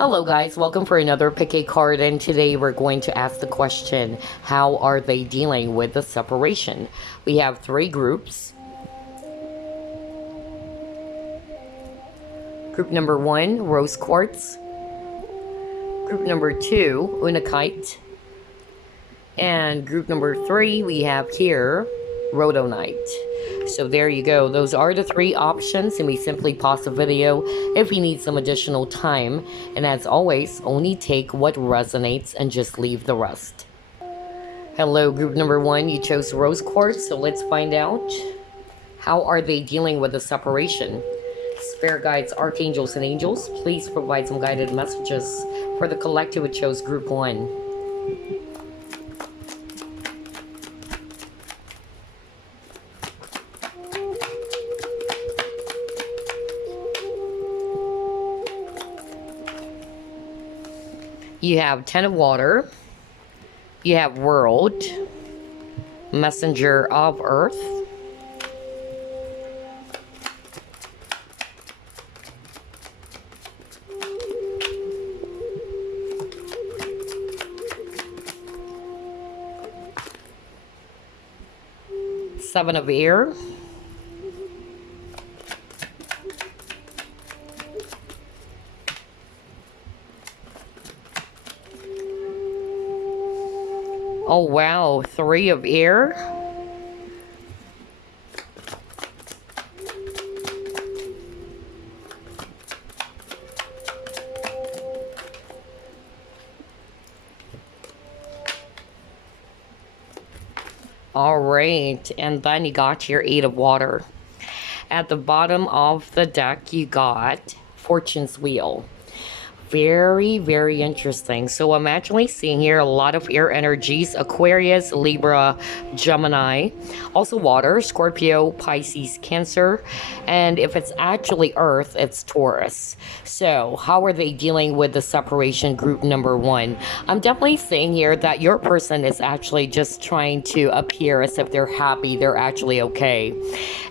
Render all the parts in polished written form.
Hello guys, welcome for another pick a card, and today we're going to ask the question, how are they dealing with the separation? We have three groups. Group number 1, Rose Quartz. Group number 2, Unakite. And group number 3, we have here, Rhodonite. So there you go. Those are the three options, and we simply pause the video if you need some additional time. And as always, only take what resonates and just leave the rest. Hello, group number 1. You chose Rose Quartz, so let's find out. How are they dealing with the separation? Spirit guides, archangels, and angels, please provide some guided messages for the collective who chose group 1. You have 10 of water, you have world, messenger of earth, seven of air, oh wow, 3 of air. All right, and then you got your 8 of water. At the bottom of the deck, you got Fortune's Wheel. Very, very interesting. So I'm actually seeing here a lot of air energies: Aquarius, Libra, Gemini, also water, Scorpio, Pisces, Cancer, and if it's actually Earth, it's Taurus. So how are they dealing with the separation, group number 1? I'm definitely seeing here that your person is actually just trying to appear as if they're happy, they're actually okay.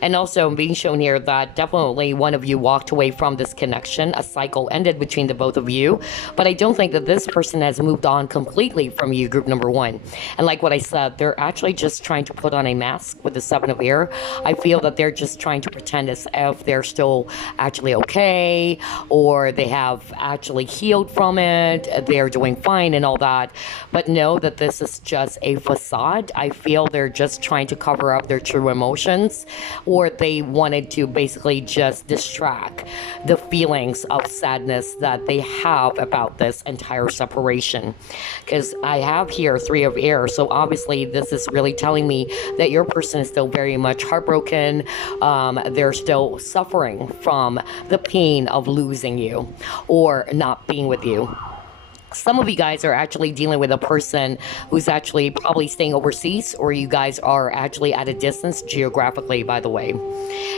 And also I'm being shown here that definitely one of you walked away from this connection. A cycle ended between the both of you, but I don't think that this person has moved on completely from you, group number 1. And like what I said, they're actually just trying to put on a mask with the 7 of air. I feel that they're just trying to pretend as if they're still actually okay, or they have actually healed from it, they're doing fine and all that. But know that this is just a facade. I feel they're just trying to cover up their true emotions, or they wanted to basically just distract the feelings of sadness that they have about this entire separation. Because I have here 3 of air, so obviously this is really telling me that your person is still very much heartbroken. They're still suffering from the pain of losing you or not being with you. Some of you guys are actually dealing with a person who's actually probably staying overseas, or you guys are actually at a distance geographically, by the way.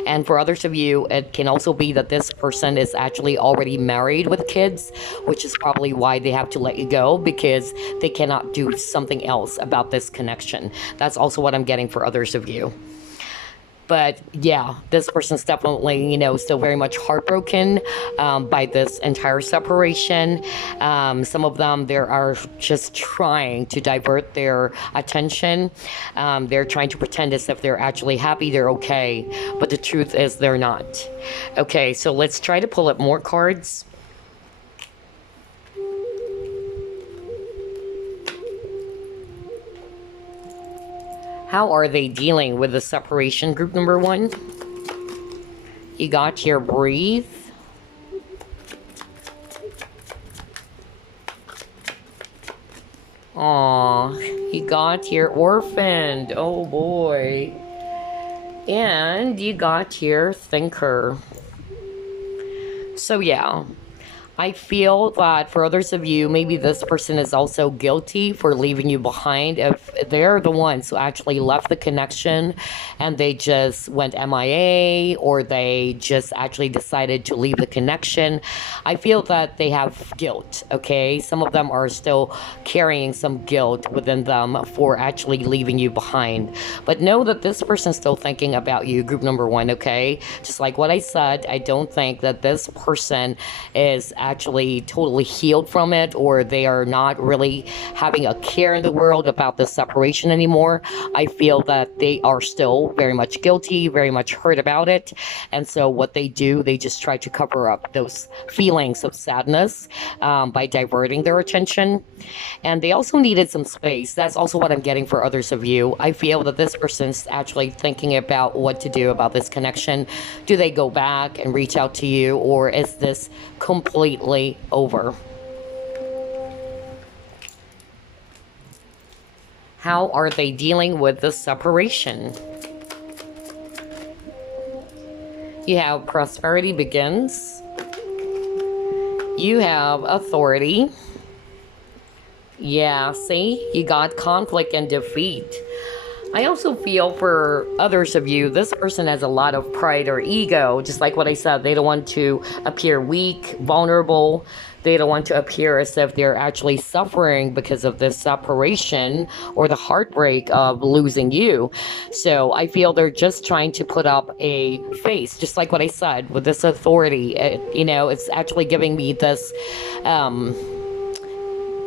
And for others of you, it can also be that this person is actually already married with kids, which is probably why they have to let you go, because they cannot do something else about this connection. That's also what I'm getting for others of you. But yeah, this person's definitely, still very much heartbroken by this entire separation. Some of them, they are just trying to divert their attention. They're trying to pretend as if they're actually happy, they're okay. But the truth is they're not. Okay, so let's try to pull up more cards. How are they dealing with the separation, group number 1? You got here, breathe. Aw, you got here, orphaned. Oh boy. And you got here, thinker. So yeah, I feel that for others of you, maybe this person is also guilty for leaving you behind. If they're the ones who actually left the connection and they just went MIA, or they just actually decided to leave the connection, I feel that they have guilt, okay? Some of them are still carrying some guilt within them for actually leaving you behind. But know that this person's still thinking about you, group number 1, okay? Just like what I said, I don't think that this person is actually totally healed from it, or they are not really having a care in the world about the separation anymore. I feel that they are still very much guilty, very much hurt about it. And so what they do, they just try to cover up those feelings of sadness by diverting their attention. And they also needed some space. That's also what I'm getting for others of you. I feel that this person's actually thinking about what to do about this connection. Do they go back and reach out to you, or is this completely over? How are they dealing with the separation? You have prosperity begins. You have authority. Yeah, see? You got conflict and defeat. I also feel for others of you, this person has a lot of pride or ego. Just like what I said, they don't want to appear weak, vulnerable. They don't want to appear as if they're actually suffering because of this separation or the heartbreak of losing you. So I feel they're just trying to put up a face, just like what I said, with this authority. It's actually giving me this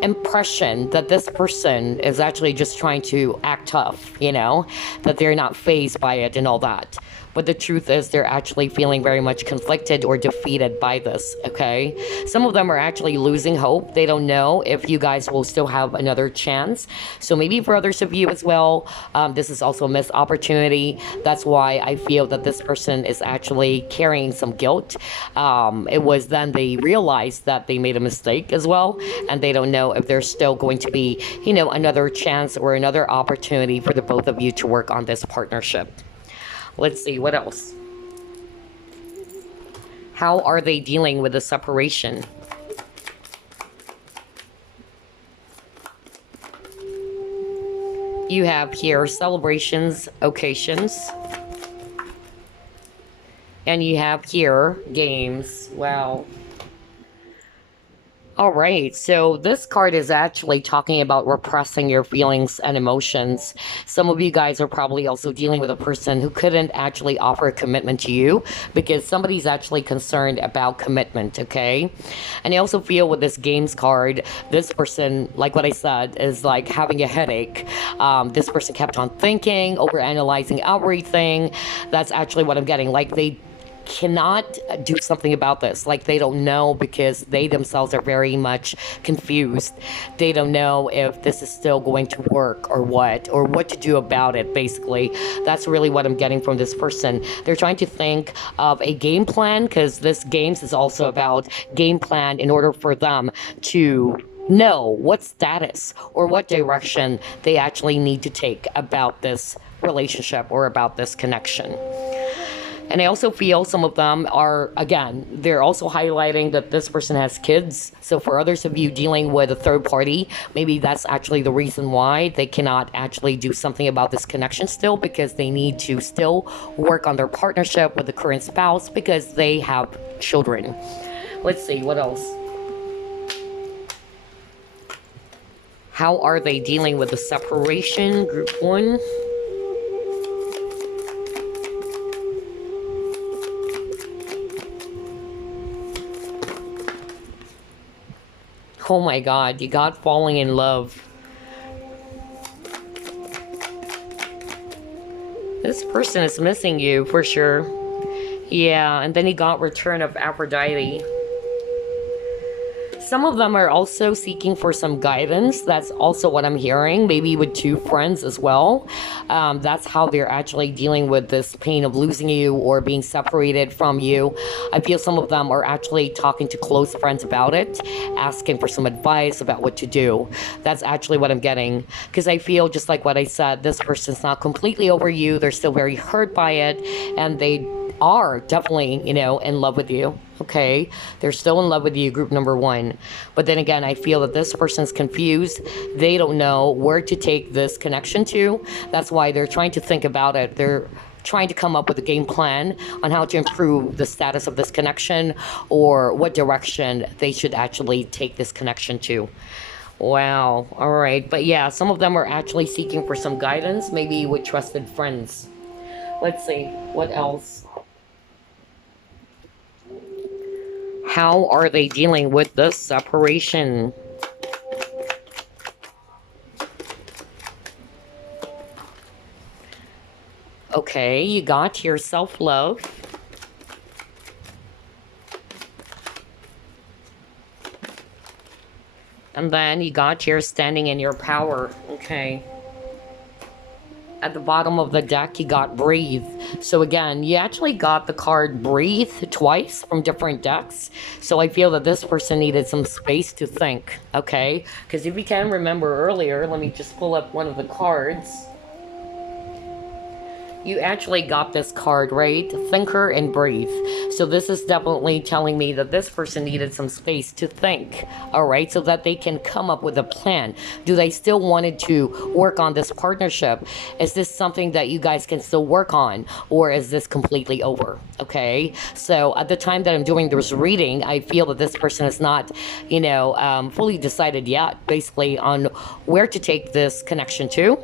impression that this person is actually just trying to act tough, that they're not fazed by it and all that. But the truth is they're actually feeling very much conflicted or defeated by this, okay? Some of them are actually losing hope. They don't know if you guys will still have another chance. So maybe for others of you as well, this is also a missed opportunity. That's why I feel that this person is actually carrying some guilt. It was then they realized that they made a mistake as well, and they don't know if there's still going to be, another chance or another opportunity for the both of you to work on this partnership. Let's see, what else? How are they dealing with the separation? You have here celebrations, occasions. And you have here games. Wow. All right, so this card is actually talking about repressing your feelings and emotions. Some of you guys are probably also dealing with a person who couldn't actually offer a commitment to you because somebody's actually concerned about commitment, okay? And I also feel with this games card, this person, like what I said, is like having a headache. This person kept on thinking, overanalyzing everything. That's actually what I'm getting. Like they cannot do something about this. Like they don't know because they themselves are very much confused. They don't know if this is still going to work or what to do about it, basically. That's really what I'm getting from this person. They're trying to think of a game plan because this games is also about game plan in order for them to know what status or what direction they actually need to take about this relationship or about this connection. And I also feel some of them are, again, they're also highlighting that this person has kids. So for others of you dealing with a third party, maybe that's actually the reason why they cannot actually do something about this connection still, because they need to still work on their partnership with the current spouse because they have children. Let's see, what else? How are they dealing with the separation? Group 1. Oh my God, you got falling in love. This person is missing you for sure. Yeah, and then he got return of Aphrodite. Some of them are also seeking for some guidance. That's also what I'm hearing. Maybe with 2 friends as well. That's how they're actually dealing with this pain of losing you or being separated from you. I feel some of them are actually talking to close friends about it, asking for some advice about what to do. That's actually what I'm getting. Because I feel just like what I said, this person's not completely over you. They're still very hurt by it. And they are definitely, in love with you. Okay, they're still in love with you, group number 1. But then again, I feel that this person's confused. They don't know where to take this connection to. That's why they're trying to think about it. They're trying to come up with a game plan on how to improve the status of this connection or what direction they should actually take this connection to. Wow, all right. But yeah, some of them are actually seeking for some guidance, maybe with trusted friends. Let's see, what else? How are they dealing with this separation? Okay, you got your self-love. And then you got your standing in your power. Okay. At the bottom of the deck, you got breathe. So again, you actually got the card breathe twice from different decks. So I feel that this person needed some space to think, okay? Because if you can remember earlier, let me just pull up one of the cards. You actually got this card, right? Thinker and breathe. So this is definitely telling me that this person needed some space to think, all right? So that they can come up with a plan. Do they still wanted to work on this partnership? Is this something that you guys can still work on? Or is this completely over, okay? So at the time that I'm doing this reading, I feel that this person is not, you know, fully decided yet, basically on where to take this connection to.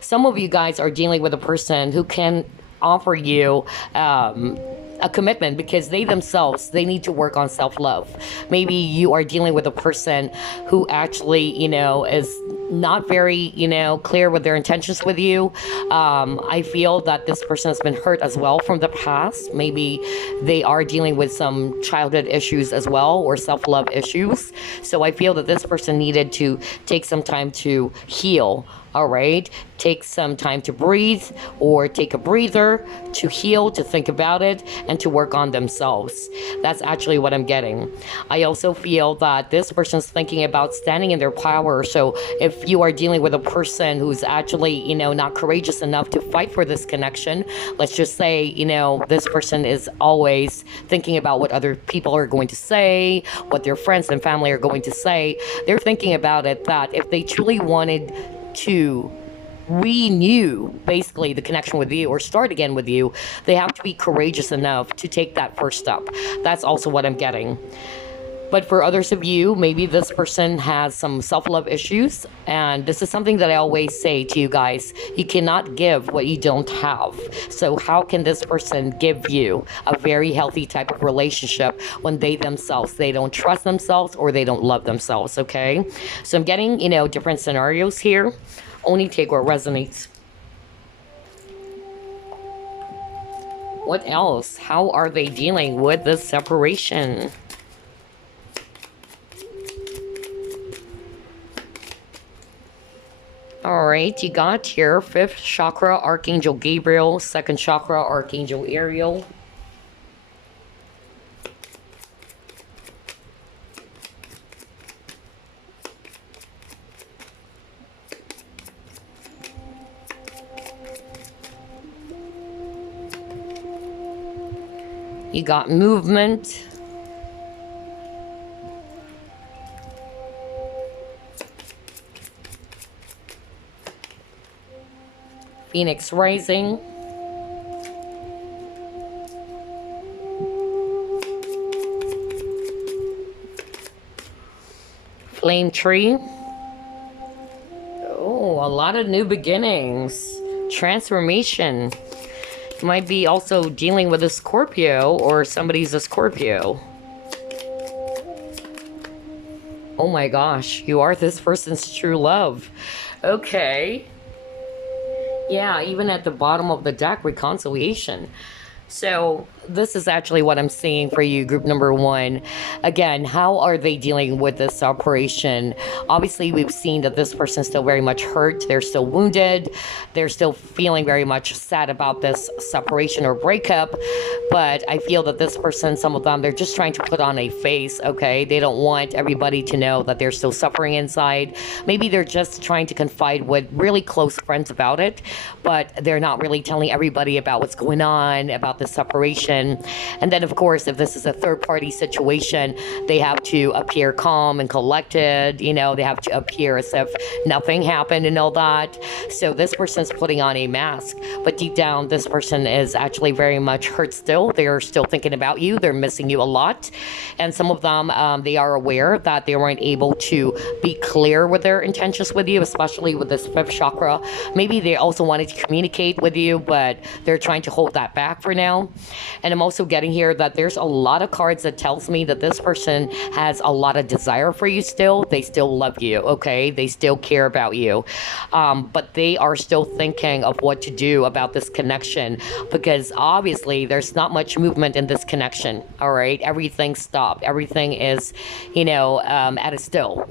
Some of you guys are dealing with a person who can offer you a commitment because they themselves, they need to work on self-love. Maybe you are dealing with a person who actually, you know, is not very, you know, clear with their intentions with you. I feel that this person has been hurt as well from the past. Maybe they are dealing with some childhood issues as well, or self-love issues. So I feel that this person needed to take some time to heal. All right, take some time to breathe, or take a breather to heal, to think about it, and to work on themselves. That's actually what I'm getting. I also feel that this person's thinking about standing in their power. So if you are dealing with a person who's actually, you know, not courageous enough to fight for this connection, let's just say, you know, this person is always thinking about what other people are going to say, what their friends and family are going to say. They're thinking about it, that if they truly wanted to renew basically the connection with you or start again with you, they have to be courageous enough to take that first step. That's also what I'm getting. But for others of you, maybe this person has some self-love issues, and this is something that I always say to you guys: you cannot give what you don't have. So how can this person give you a very healthy type of relationship when they themselves, they don't trust themselves or they don't love themselves? Okay, so I'm getting, you know, different scenarios here. Only take what resonates. What else? How are they dealing with the separation? All right, you got here 5th chakra, Archangel Gabriel, 2nd chakra, Archangel Ariel. You got movement. Phoenix rising. Flame tree. Oh, a lot of new beginnings. Transformation. You might be also dealing with a Scorpio, or somebody's a Scorpio. Oh my gosh, you are this person's true love. Okay. Yeah, even at the bottom of the deck, reconciliation. So this is actually what I'm seeing for you, group number 1. Again, how are they dealing with this separation? Obviously, we've seen that this person's still very much hurt. They're still wounded. They're still feeling very much sad about this separation or breakup. But I feel that this person, some of them, they're just trying to put on a face, okay? They don't want everybody to know that they're still suffering inside. Maybe they're just trying to confide with really close friends about it, but they're not really telling everybody about what's going on, about the separation. And then, of course, if this is a third-party situation, they have to appear calm and collected. You know, they have to appear as if nothing happened and all that. So this person's putting on a mask, but deep down, this person is actually very much hurt still. They're still thinking about you. They're missing you a lot. And some of them, they are aware that they weren't able to be clear with their intentions with you, especially with this 5th chakra. Maybe they also wanted to communicate with you, but they're trying to hold that back for now. And I'm also getting here that there's a lot of cards that tells me that this person has a lot of desire for you still. They still love you, okay? They still care about you. But they are still thinking of what to do about this connection, because obviously there's not much movement in this connection, all right? Everything stopped. Everything is, at a still,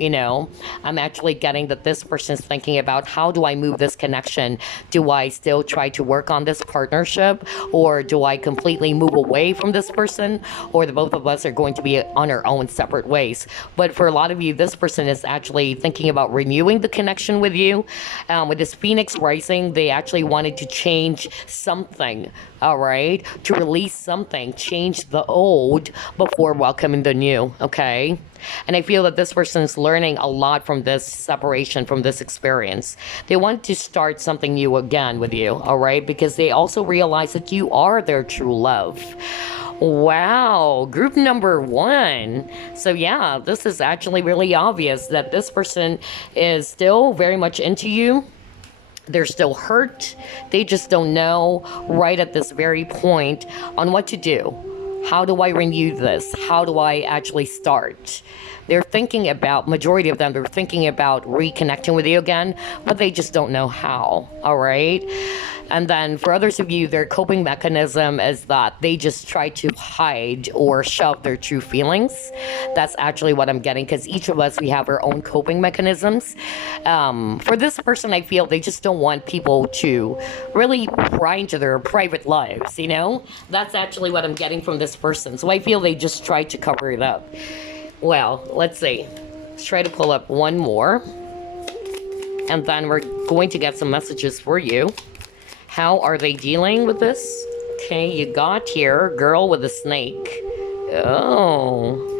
I'm actually getting that this person is thinking about, how do I move this connection? Do I still try to work on this partnership, or do I completely move away from this person, or the both of us are going to be on our own separate ways? But for a lot of you, this person is actually thinking about renewing the connection with you. With this Phoenix rising, they actually wanted to change something, all right? To release something, change the old before welcoming the new, okay? And I feel that this person is learning a lot from this separation, from this experience. They want to start something new again with you, all right? Because they also realize that you are their true love. Wow, group number 1. So yeah, this is actually really obvious that this person is still very much into you. They're still hurt. They just don't know right at this very point on what to do. How do I renew this? How do I actually start? They're thinking about, majority of them, they're thinking about reconnecting with you again, but they just don't know how, all right? And then for others of you, their coping mechanism is that they just try to hide or shove their true feelings. That's actually what I'm getting, because each of us, we have our own coping mechanisms. For this person, I feel they just don't want people to really pry into their private lives, That's actually what I'm getting from this person. So I feel they just try to cover it up. Well, let's see. Let's try to pull up one more. And then we're going to get some messages for you. How are they dealing with this? Okay, you got here, girl with a snake. Oh,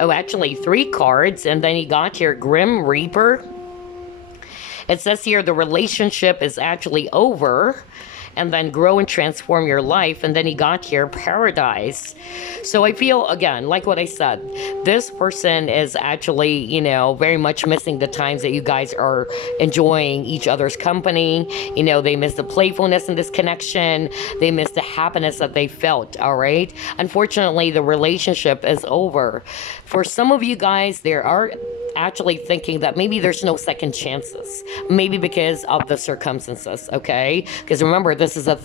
actually 3 cards. And then you got here, Grim Reaper. It says here the relationship is actually over. And then grow and transform your life. And then he got here, paradise. So I feel, again, like what I said, this person is actually, very much missing the times that you guys are enjoying each other's company. They miss the playfulness in this connection. They miss the happiness that they felt, all right? Unfortunately, the relationship is over. For some of you guys, there are actually thinking that maybe there's no second chances, maybe because of the circumstances, okay? Because remember, this is a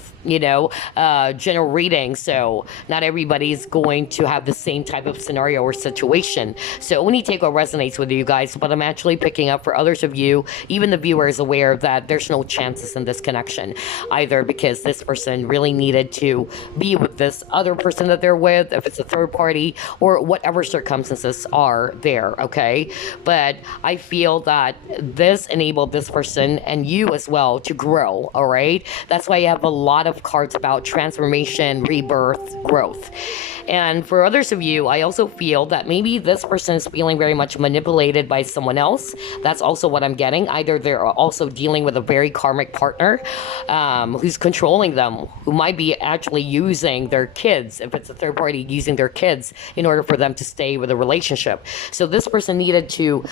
general reading, so not everybody's going to have the same type of scenario or situation. So only take what resonates with you guys, but I'm actually picking up for others of you, even the viewer is aware that there's no chances in this connection, either because this person really needed to be with this other person that they're with, if it's a third party, or whatever circumstances are there, okay? But I feel that this enabled this person and you as well to grow, all right? That's why you have a lot of cards about transformation, rebirth, growth. And for others of you, I also feel that maybe this person is feeling very much manipulated by someone else. That's also what I'm getting. Either they're also dealing with a very karmic partner who's controlling them, who might be actually using their kids, if it's a third party, using their kids in order for them to stay with a relationship. So this person needed to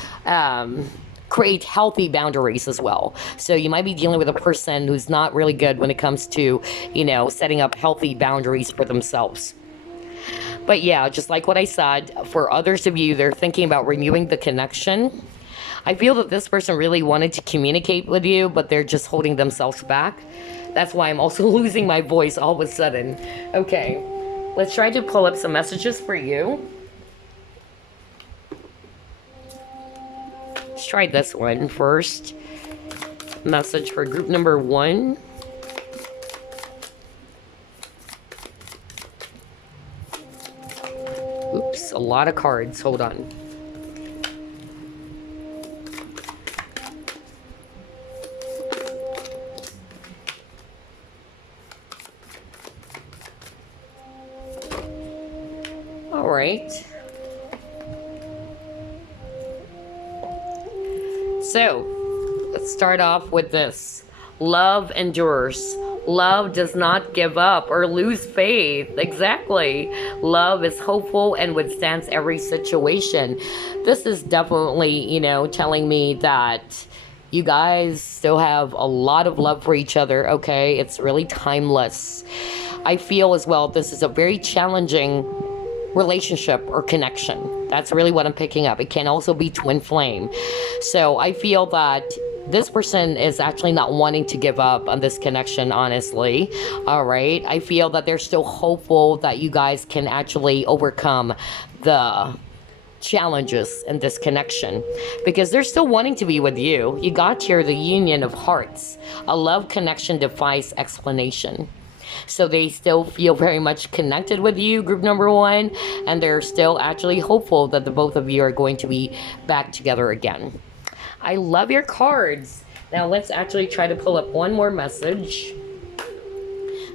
create healthy boundaries as well. So you might be dealing with a person who's not really good when it comes to, setting up healthy boundaries for themselves. But yeah, just like what I said, for others of you, they're thinking about renewing the connection. I feel that this person really wanted to communicate with you, but they're just holding themselves back. That's why I'm also losing my voice all of a sudden. Okay, let's try to pull up some messages for you. Let's try this one first. Message for group number 1. Oops, a lot of cards. Hold on. All right. So, let's start off with this. Love endures. Love does not give up or lose faith. Exactly. Love is hopeful and withstands every situation. This is definitely, telling me that you guys still have a lot of love for each other, okay? It's really timeless. I feel as well this is a very challenging relationship or connection. That's really what I'm picking up. It can also be twin flame. So I feel that this person is actually not wanting to give up on this connection, honestly. All right. I feel that they're still hopeful that you guys can actually overcome the challenges in this connection, because they're still wanting to be with you. You got here the Union of Hearts. A love connection defies explanation. So they still feel very much connected with you, group number one, and they're still actually hopeful that the both of you are going to be back together again. I love your cards. Now let's actually try to pull up one more message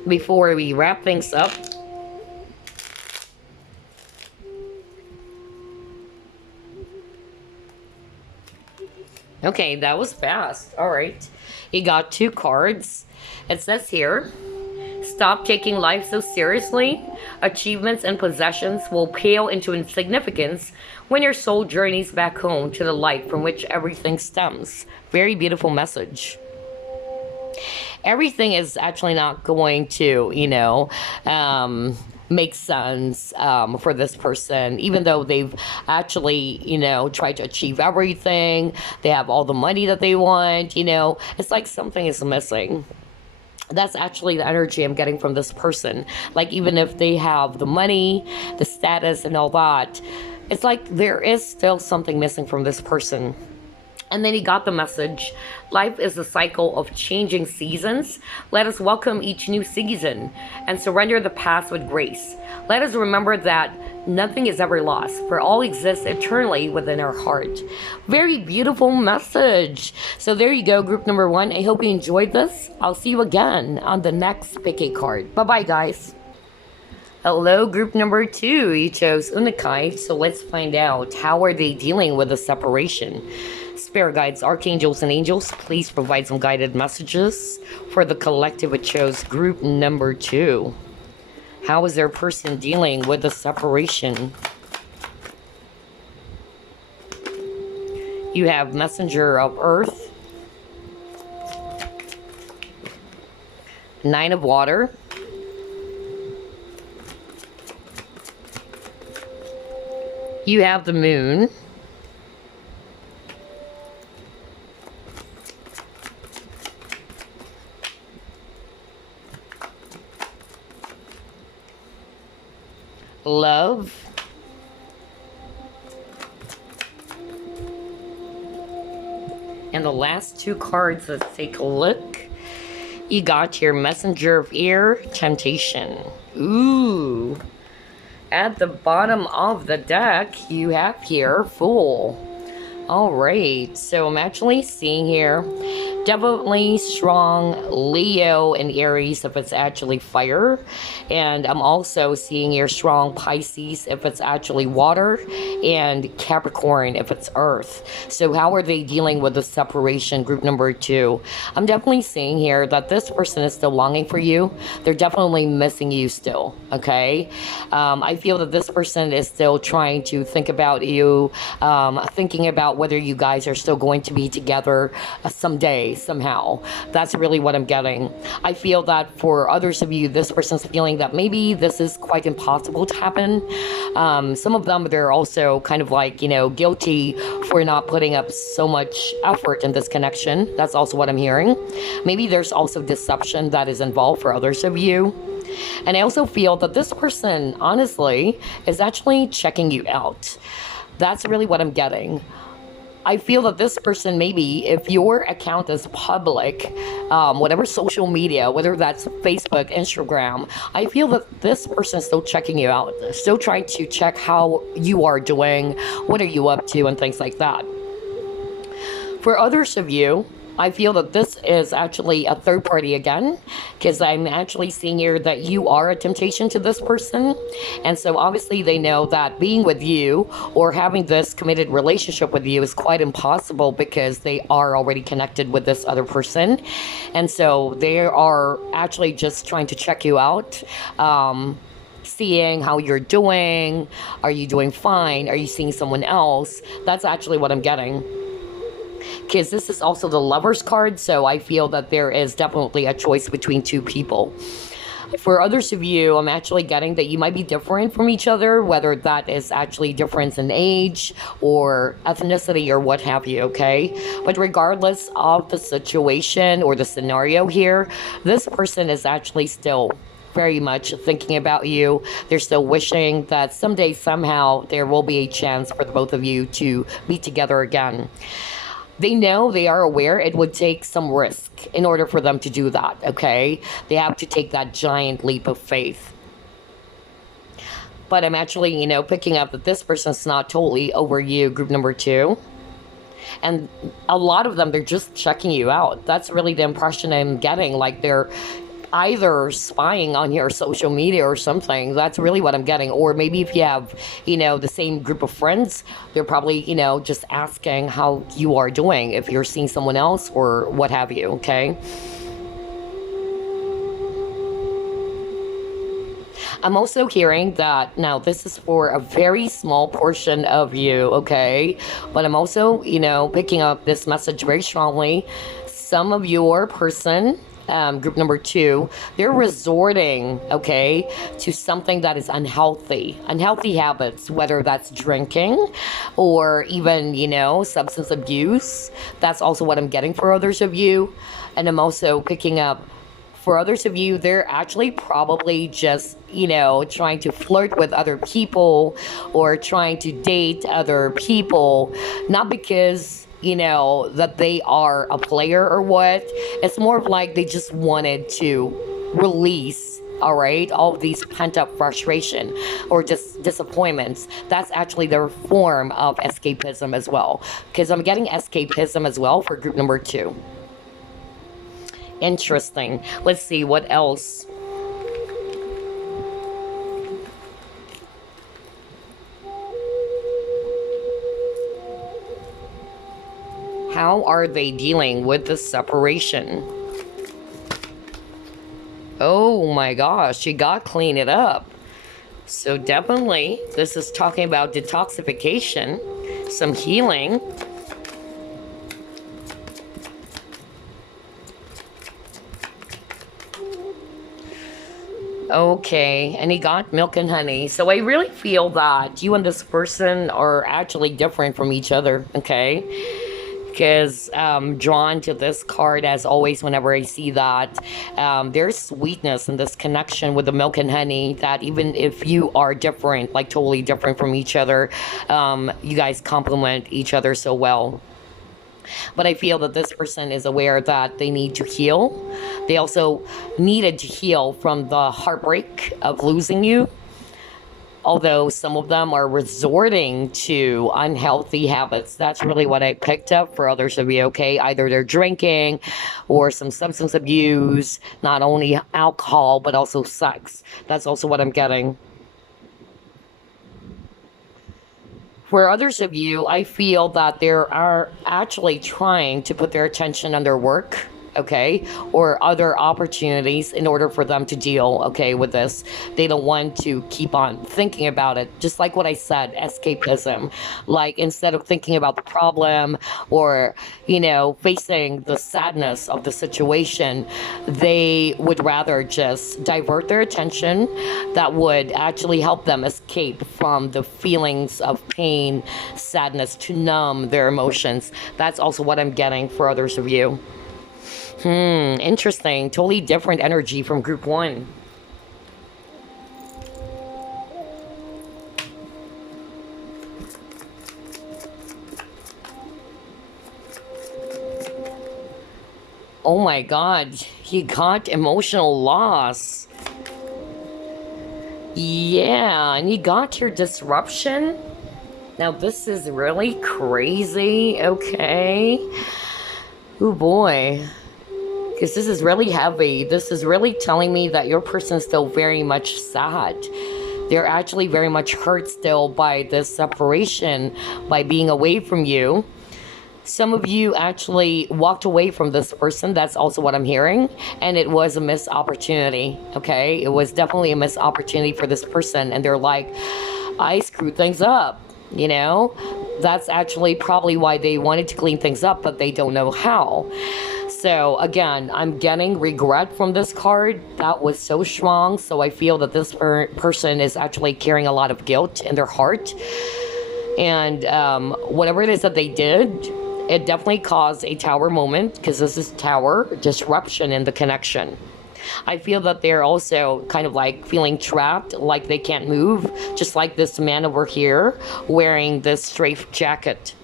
before we wrap things up. Okay, that was fast. All right. You got 2 cards. It says here, stop taking life so seriously. Achievements and possessions will pale into insignificance when your soul journeys back home to the light from which everything stems. Very beautiful message. Everything is actually not going to, make sense for this person, even though they've actually, tried to achieve everything. They have all the money that they want, it's like something is missing. That's actually the energy I'm getting from this person. Like, even if they have the money, the status, and all that, it's like there is still something missing from this person. And then he got the message, life is a cycle of changing seasons. Let us welcome each new season and surrender the past with grace. Let us remember that nothing is ever lost, for all exists eternally within our heart. Very beautiful message. So there you go, group number one. I hope you enjoyed this. I'll see you again on the next pick a card. Bye-bye, guys. Hello, group number 2. You chose Unakite, so let's find out how are they dealing with the separation. Spirit guides, archangels, and angels, please provide some guided messages for the collective it chose group number 2. How is their person dealing with the separation? You have Messenger of Earth, 9 of Water, you have the Moon, Love, and the last 2 cards, let's take a look. You got your Messenger of Air, Temptation. Ooh. At the bottom of the deck, you have here Fool. All right, so I'm actually seeing here definitely strong Leo and Aries if it's actually fire, and I'm also seeing here strong Pisces if it's actually water, and Capricorn if it's earth. So how are they dealing with the separation, group number 2? I'm definitely seeing here that this person is still longing for you. They're definitely missing you still, okay? I feel that this person is still trying to think about you, thinking about whether you guys are still going to be together someday, somehow. That's really what I'm getting. I feel that for others of you, this person's feeling that maybe this is quite impossible to happen. Some of them, they're also kind of like, guilty for not putting up so much effort in this connection. That's also what I'm hearing. Maybe there's also deception that is involved for others of you. And I also feel that this person, honestly, is actually checking you out. That's really what I'm getting. I feel that this person, maybe if your account is public, whatever social media, whether that's Facebook, Instagram, I feel that this person is still checking you out, still trying to check how you are doing, what are you up to, and things like that. For others of you, I feel that this is actually a third party again, because I'm actually seeing here that you are a temptation to this person. And so obviously they know that being with you or having this committed relationship with you is quite impossible because they are already connected with this other person. And so they are actually just trying to check you out. Seeing how you're doing. Are you doing fine? Are you seeing someone else? That's actually what I'm getting. Because this is also the Lover's card, so I feel that there is definitely a choice between 2 people. For others of you, I'm actually getting that you might be different from each other, whether that is actually difference in age or ethnicity or what have you, okay? But regardless of the situation or the scenario here, this person is actually still very much thinking about you. They're still wishing that someday, somehow, there will be a chance for the both of you to be together again. They know, they are aware it would take some risk in order for them to do that, okay? They have to take that giant leap of faith. But I'm actually, picking up that this person's not totally over you, group number 2. And a lot of them, they're just checking you out. That's really the impression I'm getting. Like they're either spying on your social media or something. That's really what I'm getting. Or maybe if you have, the same group of friends, they're probably, just asking how you are doing, if you're seeing someone else or what have you, okay? I'm also hearing that, now this is for a very small portion of you, okay? But I'm also, picking up this message very strongly. Some of your person, group number 2, they're resorting, okay, to something that is unhealthy habits, whether that's drinking or even, substance abuse. That's also what I'm getting for others of you. And I'm also picking up for others of you, they're actually probably just, trying to flirt with other people or trying to date other people, not because, that they are a player or what. It's more of like they just wanted to release, all right, all of these pent-up frustration or just disappointments. That's actually their form of escapism as well, because I'm getting escapism as well for group number 2. Interesting. Let's see what else. How are they dealing with the separation? Oh my gosh, you got to clean it up. So definitely, this is talking about detoxification, some healing. Okay, and he got milk and honey. So I really feel that you and this person are actually different from each other, okay? Because drawn to this card, as always, whenever I see that, there's sweetness in this connection with the milk and honey, that even if you are different, like totally different from each other, you guys complement each other so well. But I feel that this person is aware that they need to heal. They also needed to heal from the heartbreak of losing you. Although some of them are resorting to unhealthy habits. That's really what I picked up for others of you, okay? Either they're drinking or some substance abuse, not only alcohol, but also sex. That's also what I'm getting. For others of you, I feel that they are actually trying to put their attention on their work, okay, or other opportunities in order for them to deal, okay, with this. They don't want to keep on thinking about it. Just like what I said, escapism. Like, instead of thinking about the problem or, facing the sadness of the situation, they would rather just divert their attention. That would actually help them escape from the feelings of pain, sadness, to numb their emotions. That's also what I'm getting for others of you. Interesting. Totally different energy from group 1. Oh my God, he got emotional loss. Yeah, and you got your disruption. Now this is really crazy, okay? Oh boy. Because this is really heavy. This is really telling me that your person is still very much sad. They're actually very much hurt still by this separation, by being away from you. Some of you actually walked away from this person. That's also what I'm hearing. And it was a missed opportunity, okay? It was definitely a missed opportunity for this person. And they're like, I screwed things up, That's actually probably why they wanted to clean things up, but they don't know how. So again, I'm getting regret from this card. That was so strong. So I feel that this person is actually carrying a lot of guilt in their heart. And whatever it is that they did, it definitely caused a tower moment, because this is tower disruption in the connection. I feel that they're also kind of like feeling trapped, like they can't move, just like this man over here wearing this strafe jacket.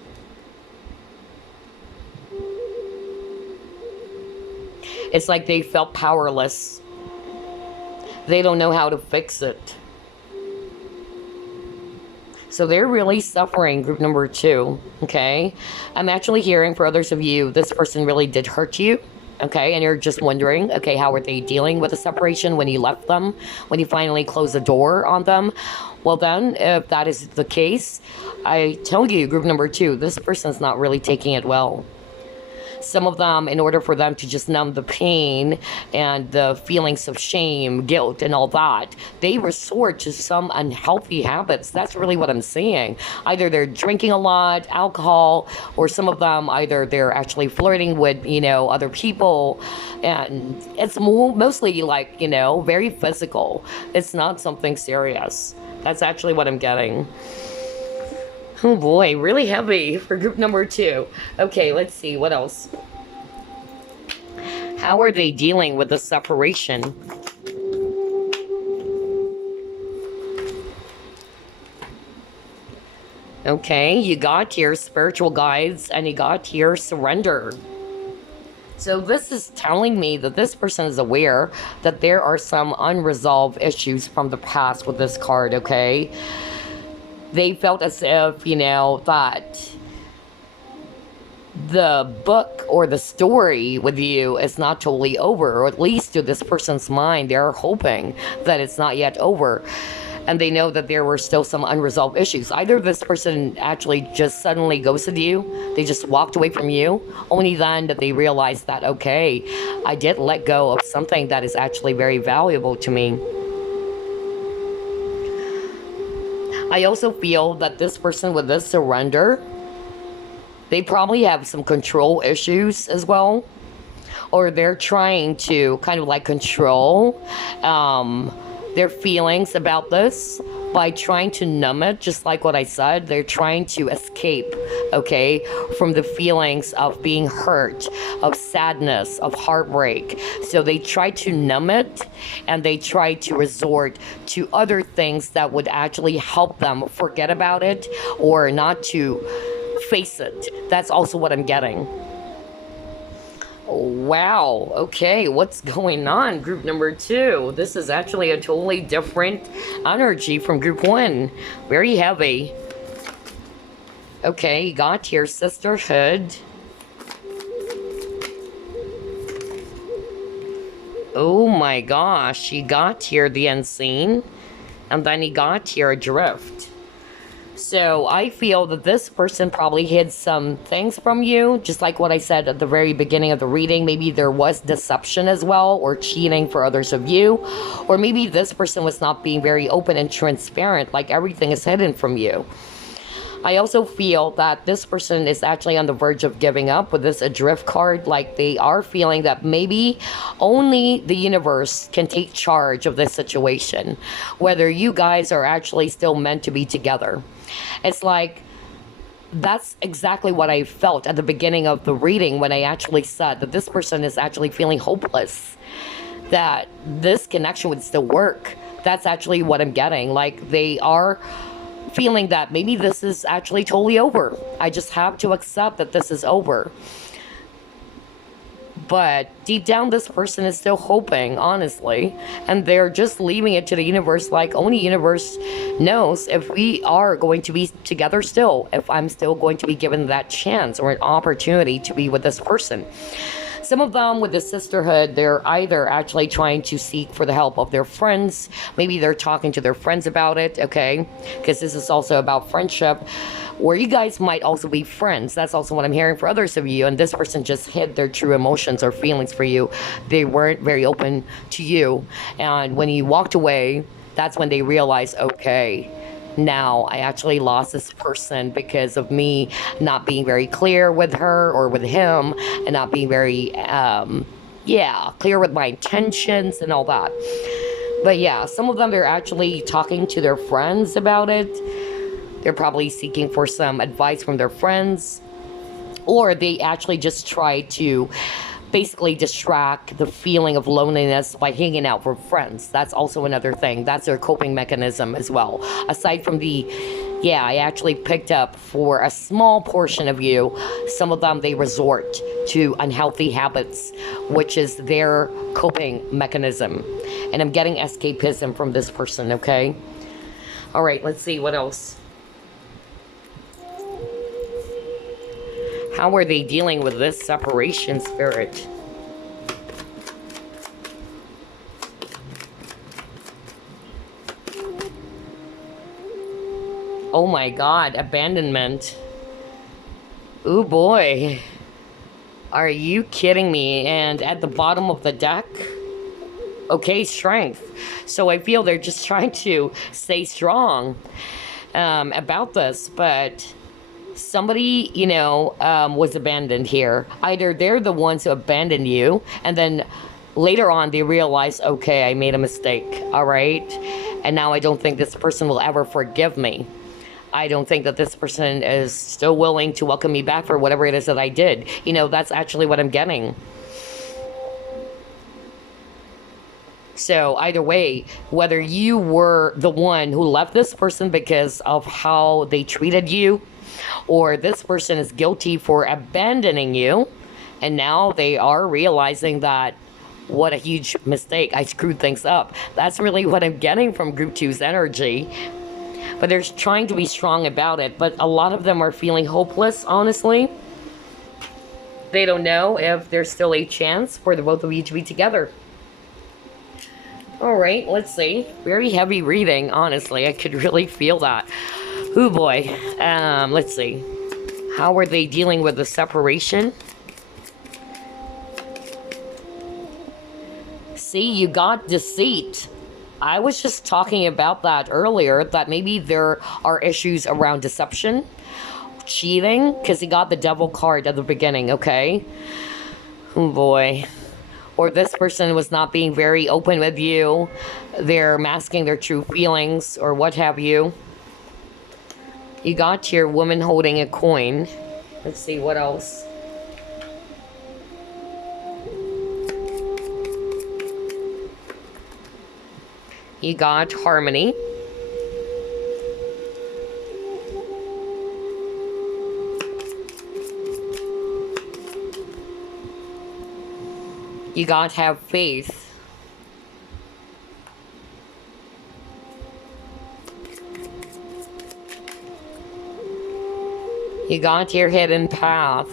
It's like they felt powerless. They don't know how to fix it. So they're really suffering, group number 2, okay? I'm actually hearing for others of you, this person really did hurt you, okay? And you're just wondering, okay, how are they dealing with the separation when you left them, when you finally closed the door on them? Well then, if that is the case, I tell you, group number 2, this person's not really taking it well. Some of them, in order for them to just numb the pain and the feelings of shame, guilt, and all that, they resort to some unhealthy habits. That's really what I'm seeing. Either they're drinking a lot, alcohol, or some of them, either they're actually flirting with, other people. And it's mostly like, very physical. It's not something serious. That's actually what I'm getting. Oh boy, really heavy for group number 2. Okay, let's see, what else? How are they dealing with the separation? Okay, you got here spiritual guides, and you got here surrender. So this is telling me that this person is aware that there are some unresolved issues from the past with this card, okay? They felt as if, that the book or the story with you is not totally over, or at least to this person's mind, they're hoping that it's not yet over. And they know that there were still some unresolved issues. Either this person actually just suddenly ghosted you, they just walked away from you, only then that they realized that, okay, I did let go of something that is actually very valuable to me. I also feel that this person with this surrender, they probably have some control issues as well. Or they're trying to kind of like control their feelings about this by trying to numb it, just like what I said. They're trying to escape, okay, from the feelings of being hurt, of sadness, of heartbreak. So they try to numb it, and they try to resort to other things that would actually help them forget about it, or not to face it. That's also what I'm getting. Wow, okay, what's going on, group number 2? This is actually a totally different energy from group 1. Very heavy. Okay, you got here sisterhood. Oh my gosh, you got here the unseen, and then you got here adrift. So I feel that this person probably hid some things from you, just like what I said at the very beginning of the reading. Maybe there was deception as well, or cheating for others of you. Or maybe this person was not being very open and transparent, like everything is hidden from you. I also feel that this person is actually on the verge of giving up with this adrift card. Like they are feeling that maybe only the universe can take charge of this situation, whether you guys are actually still meant to be together. It's like, that's exactly what I felt at the beginning of the reading when I actually said that this person is actually feeling hopeless, that this connection would still work. That's actually what I'm getting. Like they are feeling that maybe this is actually totally over. I just have to accept that this is over. But deep down, this person is still hoping, honestly, and they're just leaving it to the universe, like only universe knows if we are going to be together still, if I'm still going to be given that chance or an opportunity to be with this person. Some of them with the sisterhood, they're either actually trying to seek for the help of their friends. Maybe they're talking to their friends about it, okay? Because this is also about friendship, where you guys might also be friends. That's also what I'm hearing for others of you. And this person just hid their true emotions or feelings for you. They weren't very open to you. And when you walked away, that's when they realized, okay, now I actually lost this person because of me not being very clear with her or with him, and not being very, yeah, clear with my intentions and all that. But yeah, some of them, they're actually talking to their friends about it. They're probably seeking for some advice from their friends, or they actually just try to basically distract the feeling of loneliness by hanging out with friends. That's also another thing. That's their coping mechanism as well. Aside from the, yeah, I actually picked up for a small portion of you, some of them, they resort to unhealthy habits, which is their coping mechanism. And I'm getting escapism from this person, okay? All right, let's see what else. How are they dealing with this separation, Spirit? Oh my God, abandonment. Ooh boy. Are you kidding me? And at the bottom of the deck? Okay, strength. So I feel they're just trying to stay strong about this, but somebody, you know, was abandoned here. Either they're the ones who abandoned you, and then later on they realize, okay, I made a mistake, all right? And now I don't think this person will ever forgive me. I don't think that this person is still willing to welcome me back for whatever it is that I did. You know, that's actually what I'm getting. So either way, whether you were the one who left this person because of how they treated you, or this person is guilty for abandoning you, and now they are realizing that what a huge mistake, I screwed things up. That's really what I'm getting from Group 2's energy. But they're trying to be strong about it, but a lot of them are feeling hopeless, honestly. They don't know if there's still a chance for the both of you to be together. All right, let's see. Very heavy reading, honestly. I could really feel that. Oh boy. Let's see. How are they dealing with the separation? See, you got deceit. I was just talking about that earlier, that maybe there are issues around deception, cheating, because he got the devil card at the beginning, okay? Oh boy. Or this person was not being very open with you. They're masking their true feelings, or what have you. You got your woman holding a coin. Let's see, what else? You got harmony. You got have faith. You got your hidden path.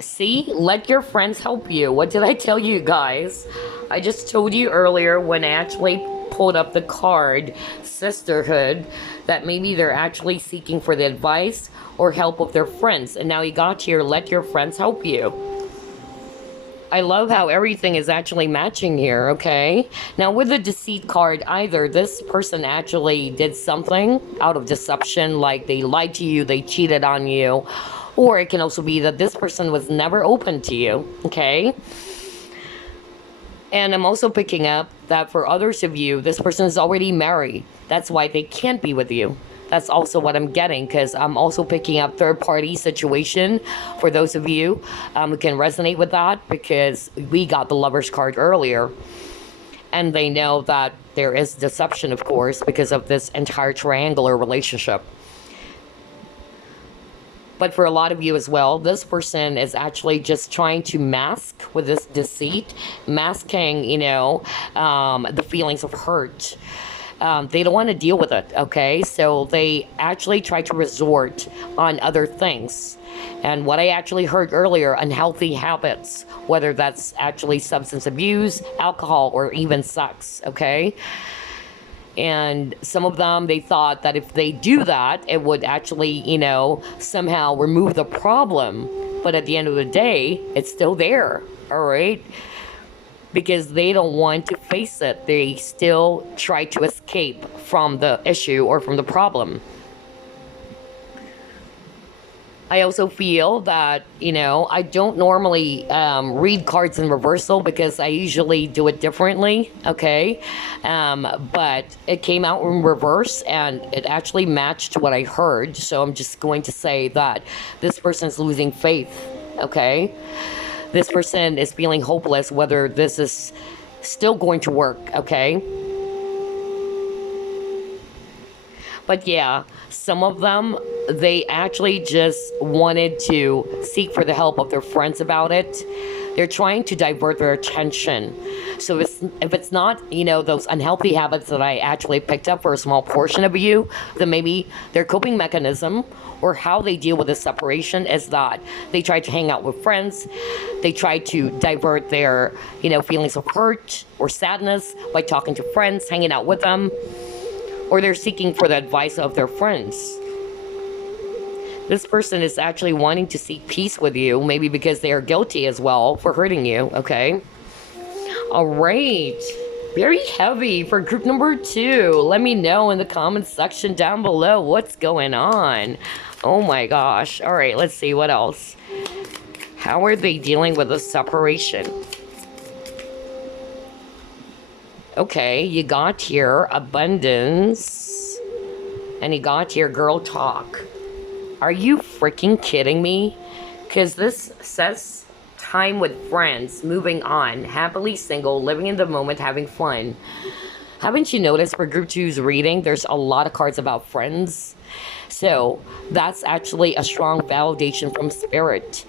See, let your friends help you. What did I tell you guys? I just told you earlier when I actually pulled up the card, Sisterhood, that maybe they're actually seeking for the advice or help of their friends. And now you got here, let your friends help you. I love how everything is actually matching here, okay? Now with the deceit card, either this person actually did something out of deception, like they lied to you, they cheated on you, or it can also be that this person was never open to you, okay? And I'm also picking up that for others of you, this person is already married. That's why they can't be with you. That's also what I'm getting, because I'm also picking up third-party situation for those of you who can resonate with that, because we got the Lover's card earlier. And they know that there is deception, of course, because of this entire triangular relationship. But for a lot of you as well, this person is actually just trying to mask with this deceit, masking, you know, the feelings of hurt. They don't want to deal with it, okay? So they actually try to resort on other things. And what I actually heard earlier, unhealthy habits, whether that's actually substance abuse, alcohol, or even sex, okay? And some of them, they thought that if they do that, it would actually, somehow remove the problem. But at the end of the day, it's still there, all right? Because they don't want to face it. They still try to escape from the issue or from the problem. I also feel that, I don't normally read cards in reversal because I usually do it differently, okay? But it came out in reverse and it actually matched what I heard. So I'm just going to say that this person's losing faith, okay? This person is feeling hopeless whether this is still going to work, okay? But yeah, some of them, they actually just wanted to seek for the help of their friends about it. They're trying to divert their attention. So if it's not, those unhealthy habits that I actually picked up for a small portion of you, then maybe their coping mechanism or how they deal with the separation is that they try to hang out with friends. They try to divert their, feelings of hurt or sadness by talking to friends, hanging out with them, or they're seeking for the advice of their friends. This person is actually wanting to seek peace with you, maybe because they are guilty as well for hurting you, okay? All right. Very heavy for group number 2. Let me know in the comments section down below what's going on. Oh my gosh. All right, let's see what else. How are they dealing with the separation? Okay, you got here abundance. And you got here girl talk. Are you freaking kidding me? Because this says time with friends, moving on, happily single, living in the moment, having fun. Haven't you noticed for group 2's reading, there's a lot of cards about friends? So that's actually a strong validation from spirit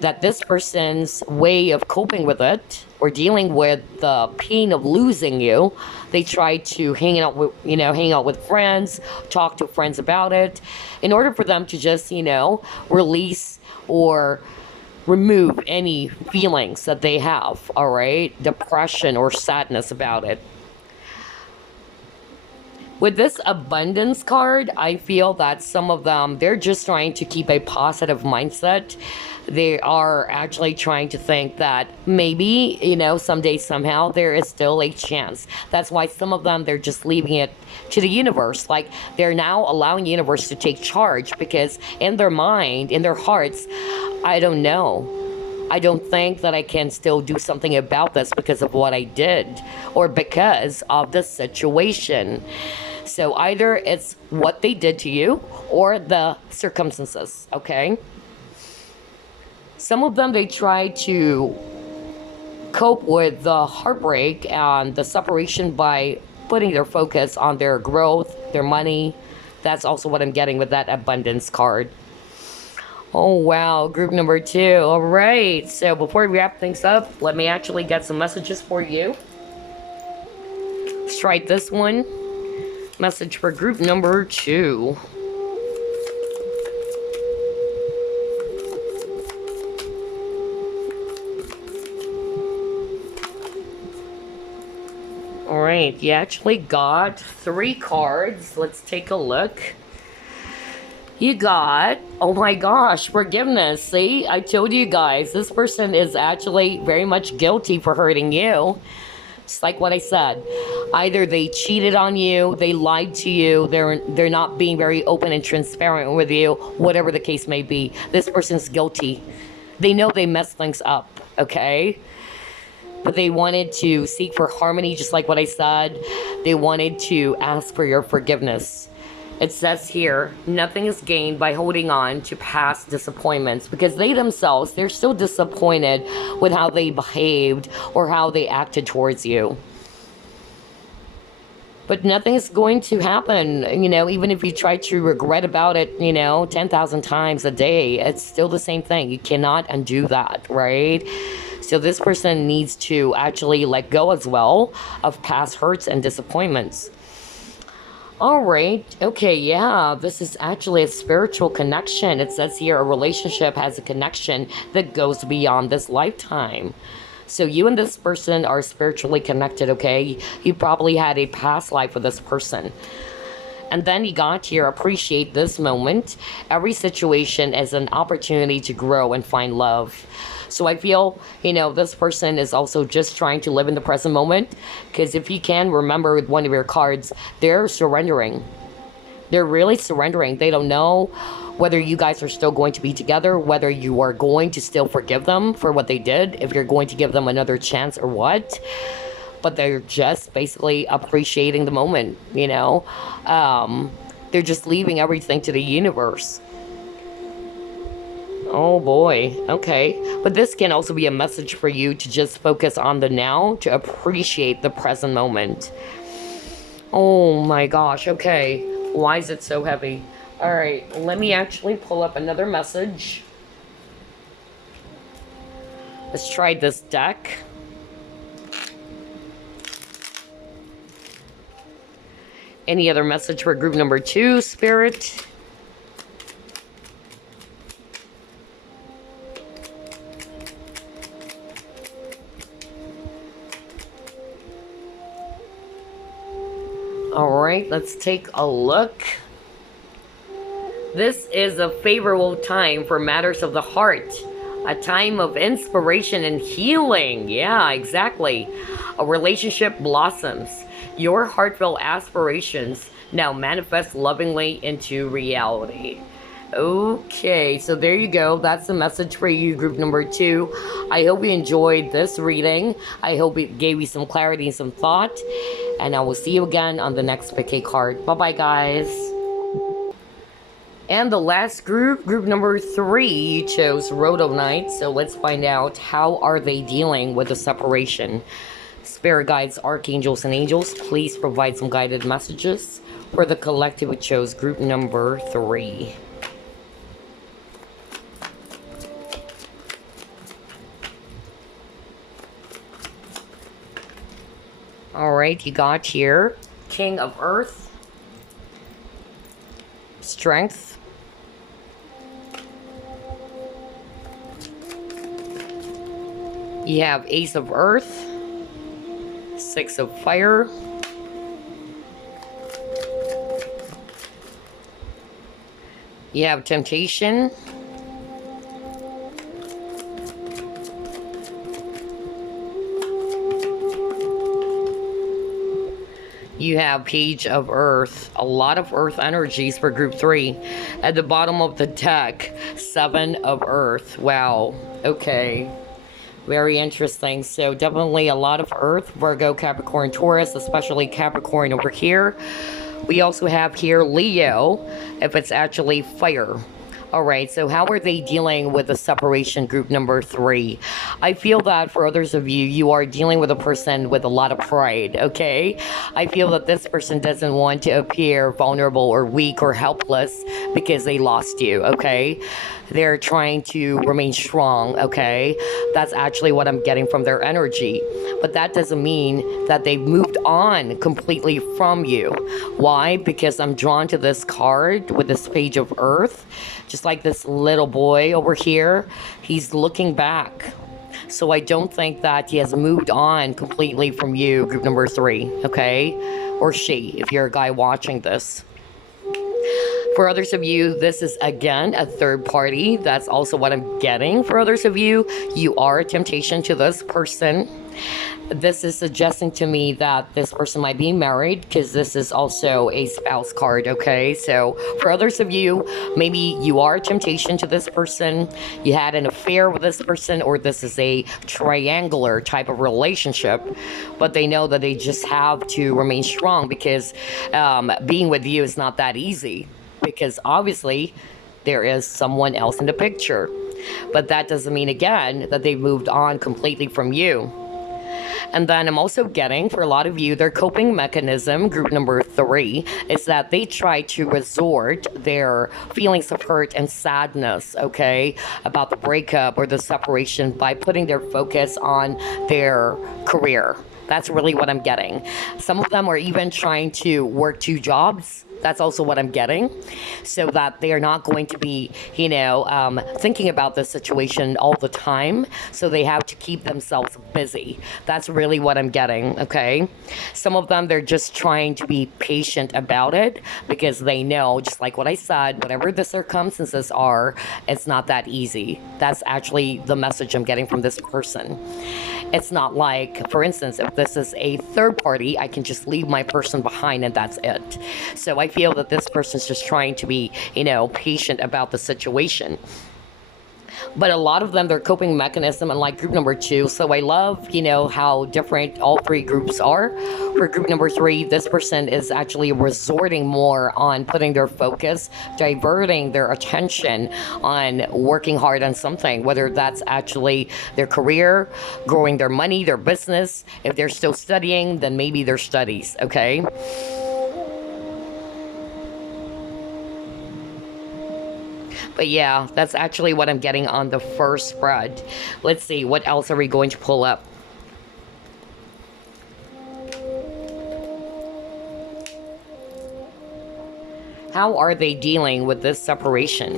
that this person's way of coping with it or dealing with the pain of losing you, they try to hang out with friends, talk to friends about it in order for them to just, release or remove any feelings that they have, all right? Depression or sadness about it. With this abundance card, I feel that some of them, they're just trying to keep a positive mindset. They are actually trying to think that maybe, someday, somehow, there is still a chance. That's why some of them, they're just leaving it to the universe. Like, they're now allowing the universe to take charge because in their mind, in their hearts, I don't know. I don't think that I can still do something about this because of what I did or because of the situation. So either it's what they did to you or the circumstances, okay? Some of them, they try to cope with the heartbreak and the separation by putting their focus on their growth, their money. That's also what I'm getting with that abundance card. Oh, wow. Group number 2. All right. So before we wrap things up, let me actually get some messages for you. Let's try this one. Message for group number 2. All right. You actually got 3 cards. Let's take a look. You got, oh my gosh, forgiveness. See, I told you guys, this person is actually very much guilty for hurting you. It's like what I said. Either they cheated on you, they lied to you, they're not being very open and transparent with you, whatever the case may be. This person's guilty. They know they messed things up, okay? But they wanted to seek for harmony, just like what I said. They wanted to ask for your forgiveness. It says here, nothing is gained by holding on to past disappointments because they themselves, they're still disappointed with how they behaved or how they acted towards you. But nothing is going to happen, even if you try to regret about it, 10,000 times a day, it's still the same thing. You cannot undo that, right? So this person needs to actually let go as well of past hurts and disappointments. All right. Okay. Yeah. This is actually a spiritual connection. It says here a relationship has a connection that goes beyond this lifetime. So you and this person are spiritually connected, okay? You probably had a past life with this person. And then you got here, appreciate this moment. Every situation is an opportunity to grow and find love. So I feel, this person is also just trying to live in the present moment. Because if you can remember with one of your cards, they're surrendering. They're really surrendering. They don't know whether you guys are still going to be together, whether you are going to still forgive them for what they did, if you're going to give them another chance or what. But they're just basically appreciating the moment, They're just leaving everything to the universe. Oh boy, okay. But this can also be a message for you to just focus on the now, to appreciate the present moment. Oh my gosh, okay. Why is it so heavy? All right, let me actually pull up another message. Let's try this deck. Any other message for group number 2, Spirit? All right, let's take a look. This is a favorable time for matters of the heart. A time of inspiration and healing. Yeah, exactly. A relationship blossoms. Your heartfelt aspirations now manifest lovingly into reality. Okay, so there you go. That's the message for you, group number 2. I hope you enjoyed this reading. I hope it gave you some clarity and some thought. And I will see you again on the next pick card. Bye-bye, guys. And the last group number 3, you chose Rhodonite. So let's find out, how are they dealing with the separation? Spirit guides, archangels, and angels, please provide some guided messages for the collective who chose group number 3. Alright, you got here King of Earth, Strength, you have Ace of Earth, 6 of Fire, you have Temptation, you have Page of Earth. A lot of Earth energies for group 3. At the bottom of the deck, 7 of Earth. Wow. Okay. Very interesting. So definitely a lot of Earth, Virgo, Capricorn, Taurus, especially Capricorn over here. We also have here Leo, if it's actually fire. All right, so how are they dealing with the separation, group number 3? I feel that for others of you, you are dealing with a person with a lot of pride, okay? I feel that this person doesn't want to appear vulnerable or weak or helpless because they lost you, okay? They're trying to remain strong, okay? That's actually what I'm getting from their energy. But that doesn't mean that they've moved on completely from you. Why? Because I'm drawn to this card with this Page of Earth. Just like this little boy over here, he's looking back. So I don't think that he has moved on completely from you, group number 3, okay? Or she, if you're a guy watching this. For others of you, this is again a third party. That's also what I'm getting. For others of you, you are a temptation to this person. This is suggesting to me that this person might be married, because this is also a spouse card, okay? So for others of you, maybe you are a temptation to this person, you had an affair with this person, or this is a triangular type of relationship, but they know that they just have to remain strong, because being with you is not that easy, because obviously there is someone else in the picture. But that doesn't mean, again, that they've moved on completely from you. And then I'm also getting, for a lot of you, their coping mechanism, group number 3, is that they try to resort their feelings of hurt and sadness, okay, about the breakup or the separation by putting their focus on their career. That's really what I'm getting. Some of them are even trying to work 2 jobs. That's also what I'm getting, so that they are not going to be, thinking about this situation all the time. So they have to keep themselves busy. That's really what I'm getting, okay? Some of them, they're just trying to be patient about it because they know, just like what I said, whatever the circumstances are, it's not that easy. That's actually the message I'm getting from this person. It's not like, for instance, if this is a third party, I can just leave my person behind and that's it. So I feel that this person's just trying to be, patient about the situation. But a lot of them, their coping mechanism, unlike group number 2. So I love, how different all 3 groups are. For group number 3, this person is actually resorting more on putting their focus, diverting their attention on working hard on something, whether that's actually their career, growing their money, their business. If they're still studying, then maybe their studies, okay? But yeah, that's actually what I'm getting on the first spread. Let's see, what else are we going to pull up? How are they dealing with this separation?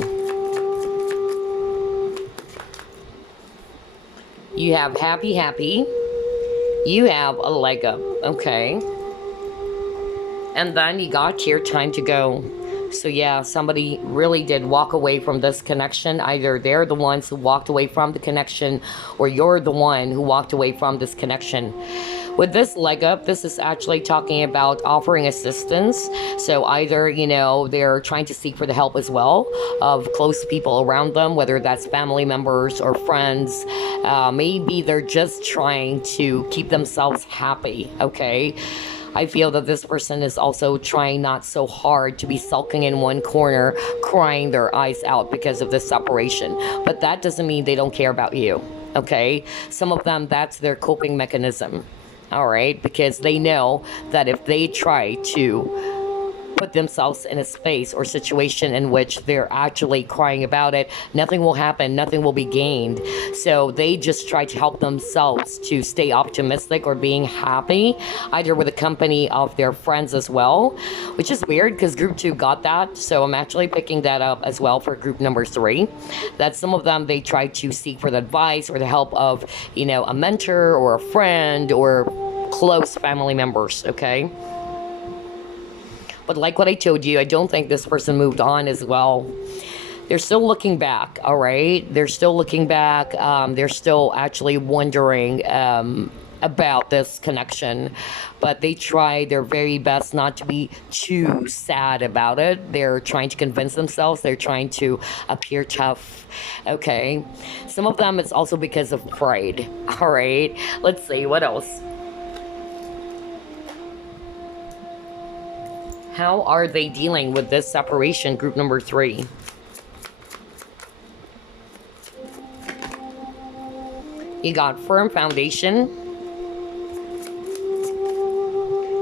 You have happy, happy. You have a leg up, okay? And then you got your time to go. So yeah, somebody really did walk away from this connection. Either they're the ones who walked away from the connection, or you're the one who walked away from this connection. With this leg up, this is actually talking about offering assistance. So either, they're trying to seek for the help as well of close people around them, whether that's family members or friends. Maybe they're just trying to keep themselves happy, okay? I feel that this person is also trying not so hard to be sulking in one corner, crying their eyes out because of this separation. But that doesn't mean they don't care about you, okay? Some of them, that's their coping mechanism, all right? Because they know that if they try to put themselves in a space or situation in which they're actually crying about it, nothing will happen, nothing will be gained. So they just try to help themselves to stay optimistic or being happy, either with the company of their friends as well, which is weird because group 2 got that. So I'm actually picking that up as well for group number 3, that some of them, they try to seek for the advice or the help of, a mentor or a friend or close family members, okay? But like what I told you, I don't think this person moved on as well. They're still looking back, all right? They're still looking back. They're still actually wondering about this connection. But they try their very best not to be too sad about it. They're trying to convince themselves. They're trying to appear tough, okay? Some of them, it's also because of pride, all right? Let's see, what else? How are they dealing with this separation, group number 3? You got firm foundation,